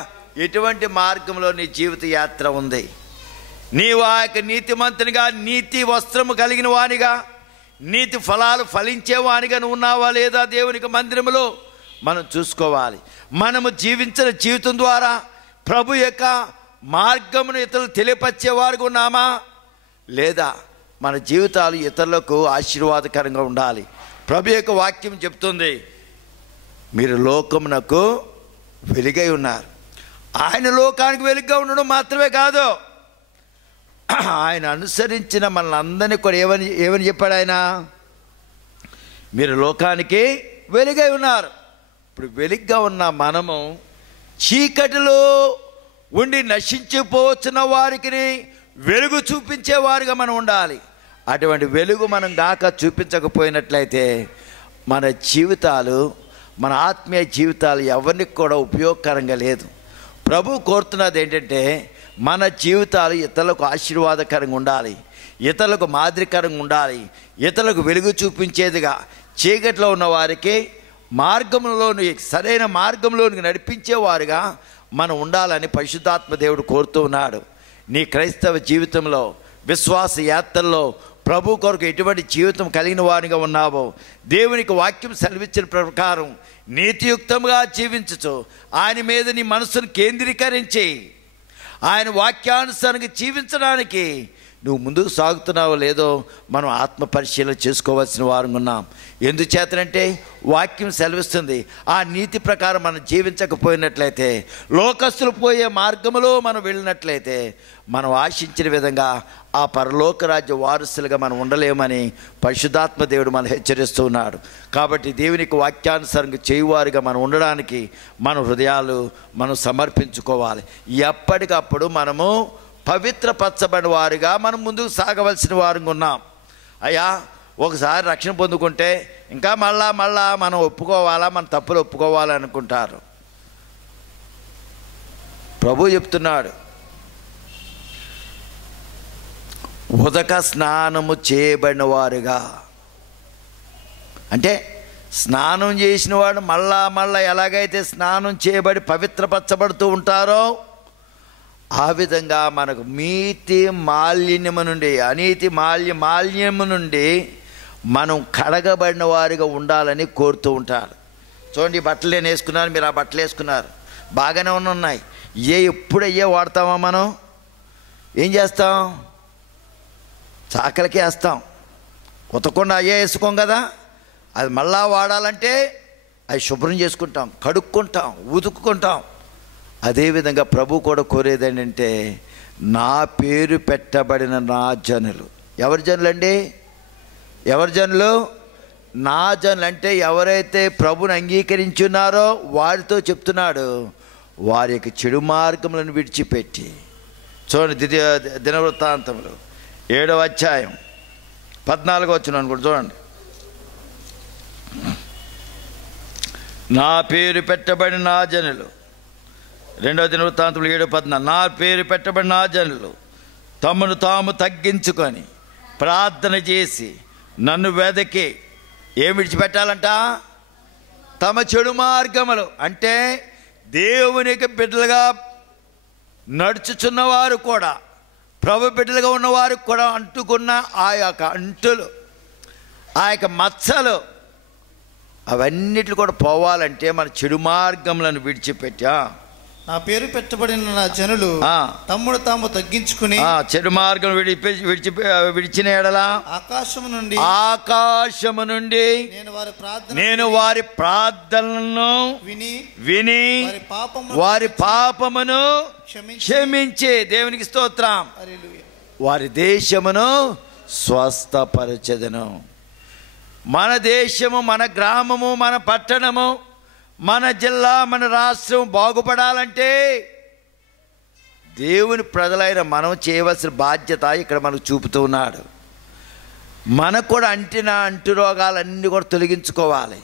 ఎటువంటి మార్గంలో నీ జీవిత యాత్ర ఉంది? నీవు ఆ యొక్క నీతిమంతునిగా, నీతి వస్త్రము కలిగిన వానిగా, నీతి ఫలాలు ఫలించేవానిగా నువ్వు ఉన్నావా లేదా? దేవునికి మందిరంలో మనం చూసుకోవాలి. మనము జీవించిన జీవితం ద్వారా ప్రభు యొక్క మార్గమును ఇతరులు తెలియపరిచేవారుగా ఉన్నామా లేదా? మన జీవితాలు ఇతరులకు ఆశీర్వాదకరంగా ఉండాలి. ప్రభు యొక్క వాక్యం చెప్తుంది, మీరు లోకమునకు వెలుగై ఉన్నారు. ఆయన లోకానికి వెలుగుగా ఉండడం మాత్రమే కాదు, ఆయన అనుసరించిన మనల్ని అందరినీ కూడా ఏమని చెప్పాడు ఆయన? మీరు లోకానికి వెలుగై ఉన్నారు. ఇప్పుడు వెలుగుగా ఉన్న మనము చీకటిలో ఉండి నశించిపోతున్న వారికి వెలుగు చూపించేవారుగా మనం ఉండాలి. అటువంటి వెలుగు మనం గాక చూపించకపోయినట్లయితే మన జీవితాలు, మన ఆత్మీయ జీవితాలు ఎవరికి కూడా ఉపయోగకరంగా లేదు. ప్రభు కోరుతున్నది ఏంటంటే మన జీవితాలు ఇతరులకు ఆశీర్వాదకరంగా ఉండాలి, ఇతరులకు మాదిరికరంగా ఉండాలి, ఇతరులకు వెలుగు చూపించేదిగా, చీకట్లో ఉన్న వారికి మార్గంలోని, సరైన మార్గంలోనికి నడిపించేవారుగా మనం ఉండాలని పరిశుద్ధాత్మ దేవుడు కోరుతూ ఉన్నాడు. నీ క్రైస్తవ జీవితంలో, విశ్వాస యాత్రల్లో ప్రభు కొరకు ఎటువంటి జీవితం కలిగిన వారిగా ఉన్నావో, దేవునికి వాక్యం సెలవిచ్చిన ప్రకారం నీతియుక్తంగా జీవించచ్చు, ఆయన మీద నీ మనసును కేంద్రీకరించి ఆయన వాక్యానుసారంగా జీవించడానికి నువ్వు ముందుకు సాగుతున్నావో లేదో మనం ఆత్మ పరిశీలన చేసుకోవాల్సిన వారు ఉన్నాం. ఎందుచేతనంటే వాక్యం సెలవిస్తుంది, ఆ నీతి ప్రకారం మనం జీవించకపోయినట్లయితే, లోకస్తులు పోయే మార్గంలో మనం వెళ్ళినట్లయితే మనం ఆశించిన విధంగా ఆ పరలోక రాజ్య వారసులుగా మనం ఉండలేమని పరిశుద్ధాత్మ దేవుడు మనం హెచ్చరిస్తూ ఉన్నాడు. కాబట్టి దేవునికి వాక్యానుసారంగా చేయువారిగా మనం ఉండడానికి మన హృదయాలు మనం సమర్పించుకోవాలి. ఎప్పటికప్పుడు మనము పవిత్రపరచబడిన వారిగా మనం ముందుకు సాగవలసిన వారుగా ఉన్నాం. అయ్యా, ఒకసారి రక్షణ పొందుకుంటే ఇంకా మళ్ళా మనం ఒప్పుకోవాలా, మన తప్పులు ఒప్పుకోవాలా అనుకుంటారు. ప్రభు చెప్తున్నాడు, ఉదక స్నానము చేయబడిన వారుగా. అంటే స్నానం చేసిన వాడు మళ్ళా ఎలాగైతే స్నానం చేయబడి పవిత్రపరచబడుతూ ఉంటారో ఆ విధంగా మనకు నీతి మాలిన్యము నుండి, అనీతి మాలిన్యము నుండి మనం కడగబడిన వారిగా ఉండాలని కోరుతూ ఉంటారు. చూడండి, ఈ బట్టలు నేను వేసుకున్నాను, మీరు ఆ బట్టలు వేసుకున్నారు, బాగానే ఉన్నాయి. ఎప్పుడు అయ్యే వాడతామా? మనం ఏం చేస్తాం? చాకలికి వేస్తాం, ఉతకుండా అయ్యే వేసుకోం కదా. అది మళ్ళా వాడాలంటే అవి శుభ్రం చేసుకుంటాం, కడుక్కుంటాం, ఉతుక్కుంటాం. అదేవిధంగా ప్రభు కూడా కోరేది ఏంటంటే, నా పేరు పెట్టబడిన నా జనులు. ఎవరి జనులు అండి? ఎవరి జనులు? నా జనులు అంటే ఎవరైతే ప్రభుని అంగీకరించున్నారో వారితో చెప్తున్నాడు, వారి యొక్క చెడు మార్గములను విడిచిపెట్టి. చూడండి, దినవృత్తాంతములు 7వ అధ్యాయం 14వ వచనం అనుకుంటా, చూడండి. నా పేరు పెట్టబడిన నా జనులు, 2వ దినవృత్తాంతములు 7:14, నా పేరు పెట్టబడిన నా జనులు తమను తాము తగ్గించుకొని ప్రార్థన చేసి నన్ను వెదకి ఏం విడిచిపెట్టాలంట? తమ చెడు మార్గములు అంటే దేవునికి బిడ్డలుగా నడుచుచున్నవారు కూడా, ప్రభు బిడ్డలుగా ఉన్నవారు కూడా అంటుకున్న ఆ యొక్క అంటులు, ఆ యొక్క మచ్చలు అవన్నిట్లు కూడా పోవాలంటే మన చెడు మార్గములను విడిచిపెట్టా నా పేరు పెట్టబడిన నా జనులు తమ్ముడు తాము తగ్గించుకుని చెడు మార్గం విడిచిన ఎడలా ఆకాశము నుండి నేను వారి ప్రార్థనలను విని వారి పాపమును క్షమించే, దేవునికి స్తోత్రం, వారి దేశమును స్వస్థపరచెదను. మన దేశము, మన గ్రామము, మన పట్టణము, మన జిల్లా, మన రాష్ట్రం బాగుపడాలంటే దేవుని ప్రజలైన మనం చేయవలసిన బాధ్యత ఇక్కడ మనకు చూపుతూ ఉన్నాడు. మనకు కూడా అంటు రోగాలన్నీ కూడా తొలగించుకోవాలి.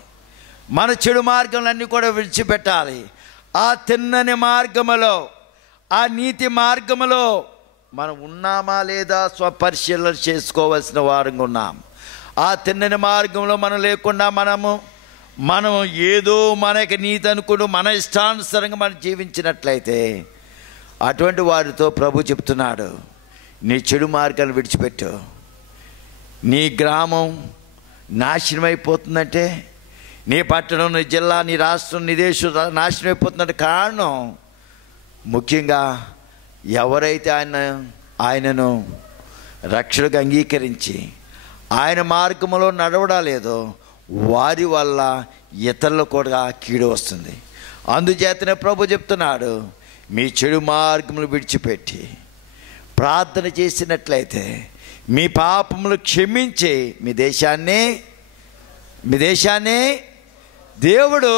మన చెడు మార్గంలన్నీ కూడా విడిచిపెట్టాలి. ఆ తిన్నని మార్గములో, ఆ నీతి మార్గములో మనం ఉన్నామా లేదా స్వపరిశీలన చేసుకోవాల్సిన వారంగా ఉన్నాం. ఆ తిన్నని మార్గంలో మనం లేకుండా మనం ఏదో మనకి నీతి అనుకుని మన ఇష్టానుసారంగా మనం జీవించినట్లయితే అటువంటి వారితో ప్రభు చెప్తున్నాడు, నీ చెడు మార్గాన్ని విడిచిపెట్టు. నీ గ్రామం నాశనం అయిపోతుందంటే, నీ పట్టణం, నీ జిల్లా, నీ రాష్ట్రం, నీ దేశం నాశనం అయిపోతుందంటే కారణం ముఖ్యంగా ఎవరైతే ఆయనను రక్షణకు అంగీకరించి ఆయన మార్గంలో నడవడాలేదో వారి వల్ల ఇతరులకు కూడా కీడు వస్తుంది. అందుచేతనే ప్రభు చెప్తున్నాడు, మీ చెడు మార్గములు విడిచిపెట్టి ప్రార్థన చేసినట్లయితే మీ పాపములు క్షమించి మీ దేశాన్ని దేవుడు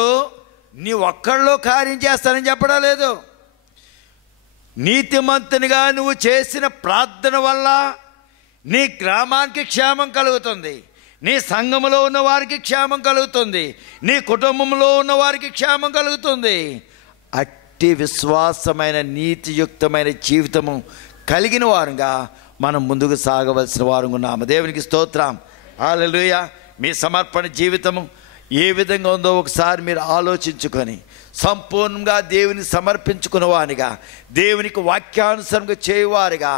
నీ ఒక్కళ్ళలో కార్యం చేస్తానని చెప్పడం లేదు. నీతిమంతునిగా నువ్వు చేసిన ప్రార్థన వల్ల నీ గ్రామానికి క్షేమం కలుగుతుంది, నీ సంఘములో ఉన్న వారికి క్షేమం కలుగుతుంది, నీ కుటుంబంలో ఉన్న వారికి క్షేమం కలుగుతుంది. అట్టి విశ్వాసమైన నీతియుక్తమైన జీవితము కలిగిన వారుగా మనం ముందుకు సాగవలసిన వారు ఉన్నాము. దేవునికి స్తోత్రం, హల్లెలూయా. మీ సమర్పణ జీవితము ఏ విధంగా ఉందో ఒకసారి మీరు ఆలోచించుకొని సంపూర్ణంగా దేవుని సమర్పించుకున్న వారిగా, దేవునికి వాక్యానుసారంగా చేయవారిగా,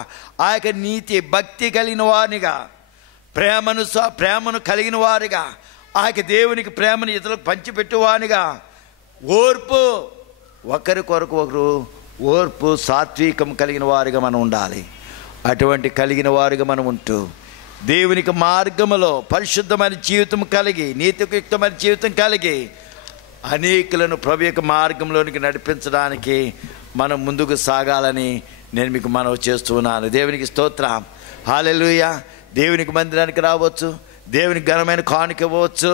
ఆ యొక్క నీతి భక్తి కలిగిన వారిగా, ప్రేమను కలిగిన వారిగా, ఆ యొక్క దేవునికి ప్రేమను ఇతరులకు పంచిపెట్టువానిగా, ఓర్పు, ఒకరికొరకు ఒకరు ఓర్పు, సాత్వికం కలిగిన వారిగా మనం ఉండాలి. అటువంటి కలిగిన వారిగా మనం ఉంటూ దేవునికి మార్గములో పరిశుద్ధమైన జీవితం కలిగి, నీతియుక్తమైన జీవితం కలిగి అనేకులను ప్రభు యొక్క మార్గంలోనికి నడిపించడానికి మనం ముందుకు సాగాలని నేను మీకు మనవి చేస్తున్నాను. దేవునికి స్తోత్రం, హల్లెలూయా. దేవునికి మందిరానికి రావచ్చు, దేవునికి ఘనమైన కానుక ఇవ్వచ్చు,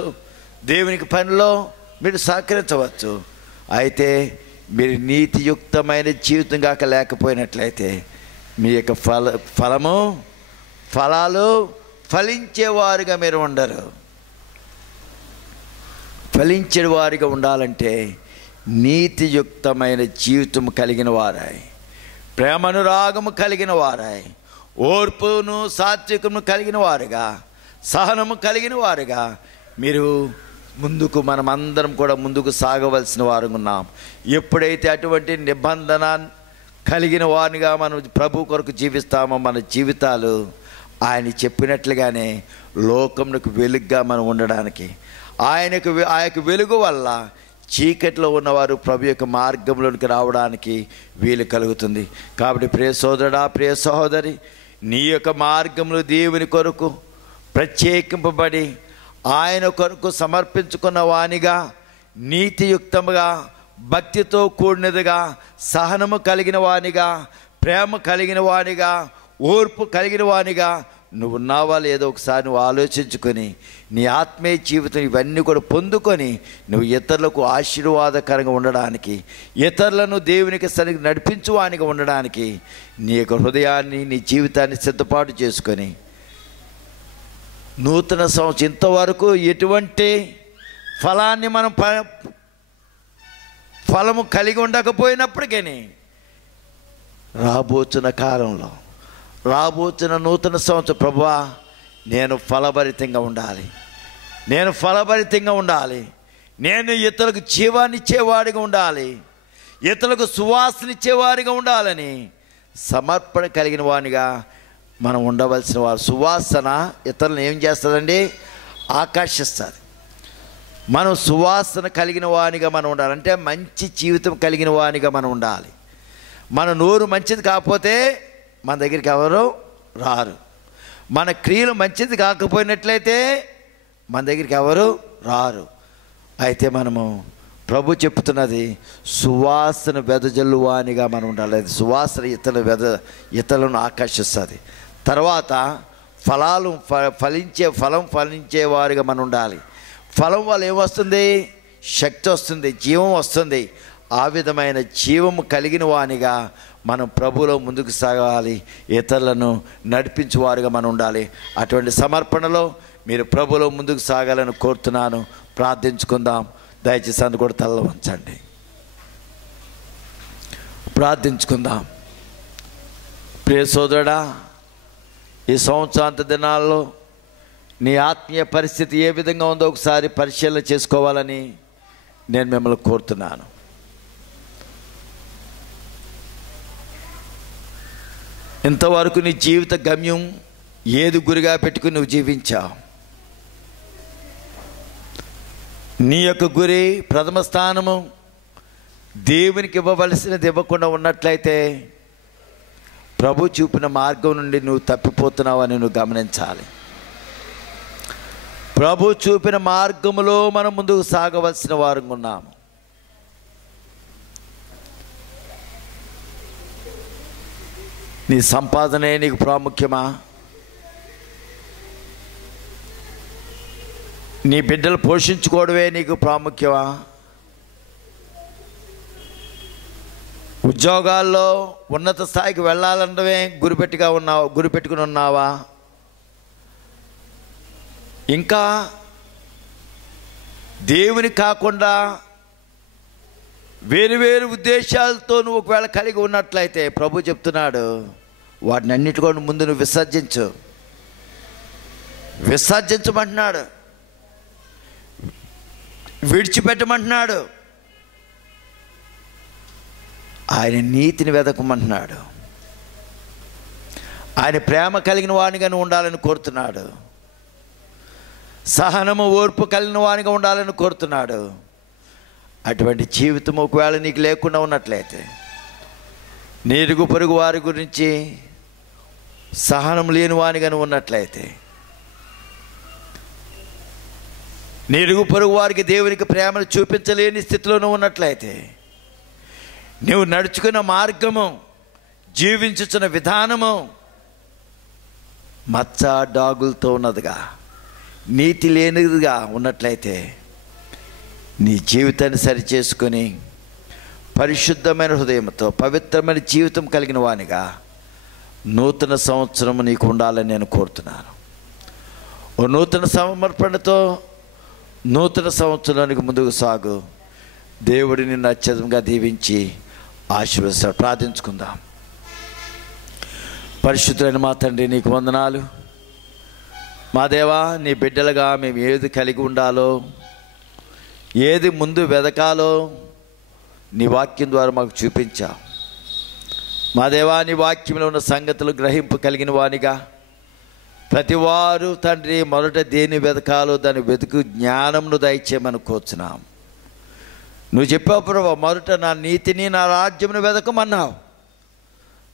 దేవునికి పనిలో మీరు సహకరించవచ్చు. అయితే మీరు నీతియుక్తమైన జీవితం కాక లేకపోయినట్లయితే మీ యొక్క ఫలాలు ఫలించేవారుగా మీరు ఉండరు. ఫలించే వారిగా ఉండాలంటే నీతియుక్తమైన జీవితం కలిగిన వారై, ప్రేమనురాగము కలిగిన వారై, ఓర్పును సాత్వికము కలిగిన వారుగా, సహనము కలిగిన వారుగా మీరు మనమందరం కూడా ముందుకు సాగవలసిన వారు ఉన్నాం. ఎప్పుడైతే అటువంటి నిబంధన కలిగిన వారిగా మనం ప్రభు కొరకు జీవిస్తామో మన జీవితాలు ఆయన చెప్పినట్లుగానే లోకమునకు వెలుగుగా మనం ఉండడానికి, ఆ యొక్క వెలుగు వల్ల చీకట్లో ఉన్నవారు ప్రభు యొక్క మార్గంలోనికి రావడానికి వీలు కలుగుతుంది. కాబట్టి ప్రియ సోదరుడా, ప్రియ సహోదరి, నీ యొక్క మార్గంలో దేవుని కొరకు ప్రత్యేకింపబడి ఆయన కొరకు సమర్పించుకున్న వానిగా, నీతియుక్తముగా, భక్తితో కూడినదిగా, సహనము కలిగిన వానిగా, ప్రేమ కలిగిన వానిగా, ఓర్పు కలిగిన వానిగా నువ్వు ఉన్నావా లేదో ఒకసారి నువ్వు ఆలోచించుకొని నీ ఆత్మీయ జీవితం ఇవన్నీ కూడా పొందుకొని నువ్వు ఇతరులకు ఆశీర్వాదకరంగా ఉండడానికి, ఇతరులను దేవునికి సరిగ్గా నడిపించువానిగా ఉండడానికి నీ యొక్క హృదయాన్ని, నీ జీవితాన్ని సిద్ధపాటు చేసుకొని నూతన సంవత్సరం ఇంతవరకు ఎటువంటి ఫలాన్ని మనం ఫలము కలిగి ఉండకపోయినప్పటికీ రాబోతున్న కాలంలో, రాబోతున్న నూతన సంవత్సరం ప్రభువా నేను ఫలభరితంగా ఉండాలి, నేను ఇతరులకు జీవాన్ని ఇచ్చేవాడిగా ఉండాలి, ఇతరులకు సువాసన ఇచ్చేవాడిగా ఉండాలని సమర్పణ కలిగిన వాడిగా మనం ఉండవలసిన వారు. సువాసన ఇతరులను ఏం చేస్తుందండి? ఆకర్షిస్తుంది. మనం సువాసన కలిగిన వానిగా మనం ఉండాలి, అంటే మంచి జీవితం కలిగిన వానిగా మనం ఉండాలి. మన నోరు మంచిది కాకపోతే మన దగ్గరికి ఎవరు రారు. మన క్రియలు మంచిది కాకపోయినట్లయితే మన దగ్గరికి ఎవరు రారు. అయితే మనము ప్రభు చెప్తున్నది సువాసన వెదజల్లువానిగా మనం ఉండాలి. సువాసన ఇతరులను ఆకర్షిస్తుంది. తర్వాత ఫలం ఫలించేవారిగా మనం ఉండాలి. ఫలం వల్ల ఏమొస్తుంది? శక్తి వస్తుంది, జీవం వస్తుంది. ఆ విధమైన జీవము కలిగిన వానిగా మనం ప్రభువులో ముందుకు సాగాలి, ఇతరులను నడిపించేవారుగా మనం ఉండాలి. అటువంటి సమర్పణలో మీరు ప్రభువులో ముందుకు సాగాలని కోరుతున్నాను. ప్రార్థించుకుందాం. దయచేసి అందు కూడా తల్ల వంచండి, ప్రార్థించుకుందాం. ప్రియ సోదరుడా, ఈ సంవత్సరాంత దినాల్లో నీ ఆత్మీయ పరిస్థితి ఏ విధంగా ఉందో ఒకసారి పరిశీలన చేసుకోవాలని నేను మిమ్మల్ని కోరుతున్నాను. ఇంతవరకు నీ జీవిత గమ్యం ఏది గురిగా పెట్టుకుని నువ్వు జీవించావు? నీ యొక్క గురి, ప్రథమ స్థానము దేవునికి ఇవ్వవలసినది ఇవ్వకుండా ఉన్నట్లయితే ప్రభు చూపిన మార్గం నుండి నువ్వు తప్పిపోతున్నావని నువ్వు గమనించాలి. ప్రభు చూపిన మార్గములో మనం ముందుకు సాగవలసిన వారంగా ఉన్నాము. నీ సంపాదనే నీకు ప్రాముఖ్యమా? నీ బిడ్డలు పోషించుకోవడమే నీకు ప్రాముఖ్యమా? ఉద్యోగాల్లో ఉన్నత స్థాయికి వెళ్ళాలంటే గురిపెట్టుకుని ఉన్నావా? ఇంకా దేవుని కాకుండా వేరు ఉద్దేశాలతో నువ్వు ఒకవేళ కలిగి ఉన్నట్లయితే ప్రభు చెప్తున్నాడు, వాటిని అన్నిటికొని ముందు నువ్వు విసర్జించమంటున్నాడు, విడిచిపెట్టమంటున్నాడు. ఆయన నీతిని వెదకమంటున్నాడు. ఆయన ప్రేమ కలిగిన వానిగా నువ్వు ఉండాలని కోరుతున్నాడు. సహనము, ఓర్పు కలిగిన వానిగా ఉండాలని కోరుతున్నాడు. అటువంటి జీవితం ఒకవేళ నీకు లేకుండా ఉన్నట్లయితే, నీ ఇరుగు పొరుగు వారి గురించి సహనం లేని వానిగా నువ్వు ఉన్నట్లయితే, నీ ఇరుగు పొరుగు వారికి దేవునికి ప్రేమను చూపించలేని స్థితిలో నువ్వు ఉన్నట్లయితే, నువ్వు నడుచుకున్న మార్గము, జీవించుచున్న విధానము మచ్చ డాగులతో ఉన్నదిగా, నీతి లేనిదిగా ఉన్నట్లయితే, నీ జీవితాన్ని సరిచేసుకొని పరిశుద్ధమైన హృదయంతో పవిత్రమైన జీవితం కలిగిన వానిగా నూతన సంవత్సరం నీకు ఉండాలని నేను కోరుతున్నాను. ఓ నూతన సమర్పణతో నూతన సంవత్సరానికి ముందుకు సాగు. దేవుడు నిన్ను అత్యధికంగా దీవించి ఆశీర్వదిస్తాడు. ప్రార్థించుకుందాం. పరిశుద్ధులైన మా తండ్రి, నీకు వందనాలు. మా దేవా, నీ బిడ్డలుగా మేము ఏది కలిగి ఉండాలో, ఏది ముందు వెదకాలో నీ వాక్యం ద్వారా మాకు చూపించావు. మా దేవా, నీ వాక్యంలో ఉన్న సంగతులు గ్రహింపు కలిగిన వానిగా ప్రతివారు తండ్రి మొదట దేని వెదకాలో దాని వెతుకు జ్ఞానంను దయచేయమని కోరుచున్నాం. నువ్వు చెప్పావు ప్రభు, మొదట నా నీతిని నా రాజ్యమును వెదకమన్నావు,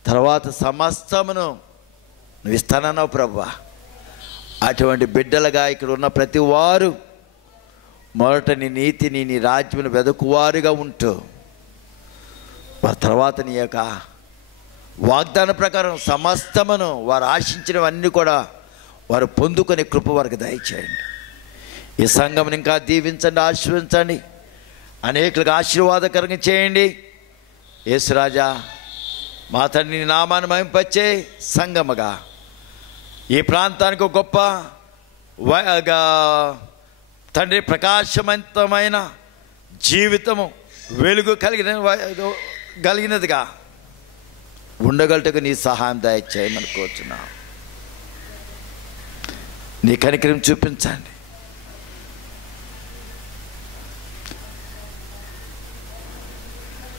తర్వాత సమస్తమును నువ్వు ఇస్తానన్నావు ప్రభువా. అటువంటి బిడ్డలుగా ఇక్కడ ఉన్న ప్రతి వారు మొదట నీ నీతిని నీ రాజ్యమును వెదకువారుగా ఉంటూ, వారి తర్వాత నీ యొక్క వాగ్దాన ప్రకారం సమస్తమును వారు ఆశించినవన్నీ కూడా వారు పొందుకునే కృప వారికి దయచేయండి. ఈ సంఘమును ఇంకా దీవించండి, ఆశీర్వదించండి, అనేకులకు ఆశీర్వాదకరంగా చేయండి. యేసురాజా, మా తండ్రి నీ నామాన్ని మహింపచ్చే సంఘముగా ఈ ప్రాంతానికి ఒక గొప్ప తండ్రి ప్రకాశవంతమైన జీవితము, వెలుగు కలిగినదిగా ఉండగలటకు నీ సహాయం దయచేయమని కోరుచున్నాం. నీ కనికరం చూపించండి.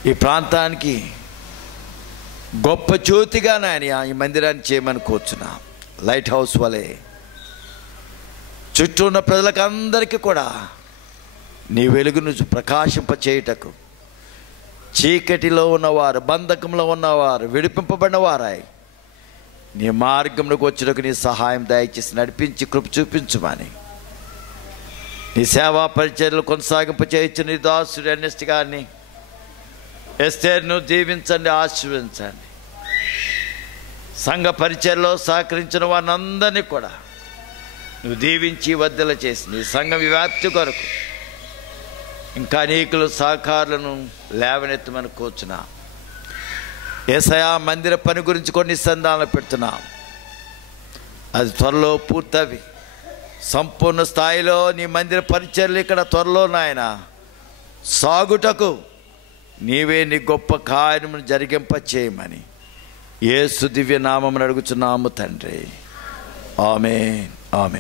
ఈ ప్రాంతానికి గొప్ప జ్యోతిగా నాయన ఈ మందిరాన్ని చేయమని కోరుచున్నా. లైట్ హౌస్ వలె చుట్టూ ఉన్న ప్రజలకు అందరికీ కూడా నీ వెలుగును ప్రకాశింపచేయుటకు, చీకటిలో ఉన్నవారు, బంధకంలో ఉన్నవారు విడిపింపబడిన వారాయి నీ మార్గంలోకి వచ్చుటకు నీ సహాయం దయచేసి నడిపించి కృప చూపించమని, నీ సేవా పరిచర్యలు కొనసాగింపచేయచ్చు నీ దాసుడు ఎర్నెస్ట్ గారిని, ఎస్తేర్ను దీవించండి, ఆశీర్వదించండి. సంఘ పరిచర్యలో సహకరించిన వారిని అందరినీ కూడా నువ్వు దీవించి వద్దల చేసి నీ సంఘ వ్యాప్తి కొరకు ఇంకా అనేకులు సహకారులను లేవనెత్తమని కోరుచున్నా. యేసయ్యా, మందిర పని గురించి కొన్ని సంధానాలు పెడుతున్నాం. అది త్వరలో పూర్తవి సంపూర్ణ స్థాయిలో నీ మందిర పరిచర్యలు ఇక్కడ త్వరలో నాయన సాగుటకు నీవే నీ గొప్ప కార్యమును జరిగింప చేయమని యేసు దివ్య నామమును అడుగుచున్నాము తండ్రి. ఆమేన్, ఆమేన్.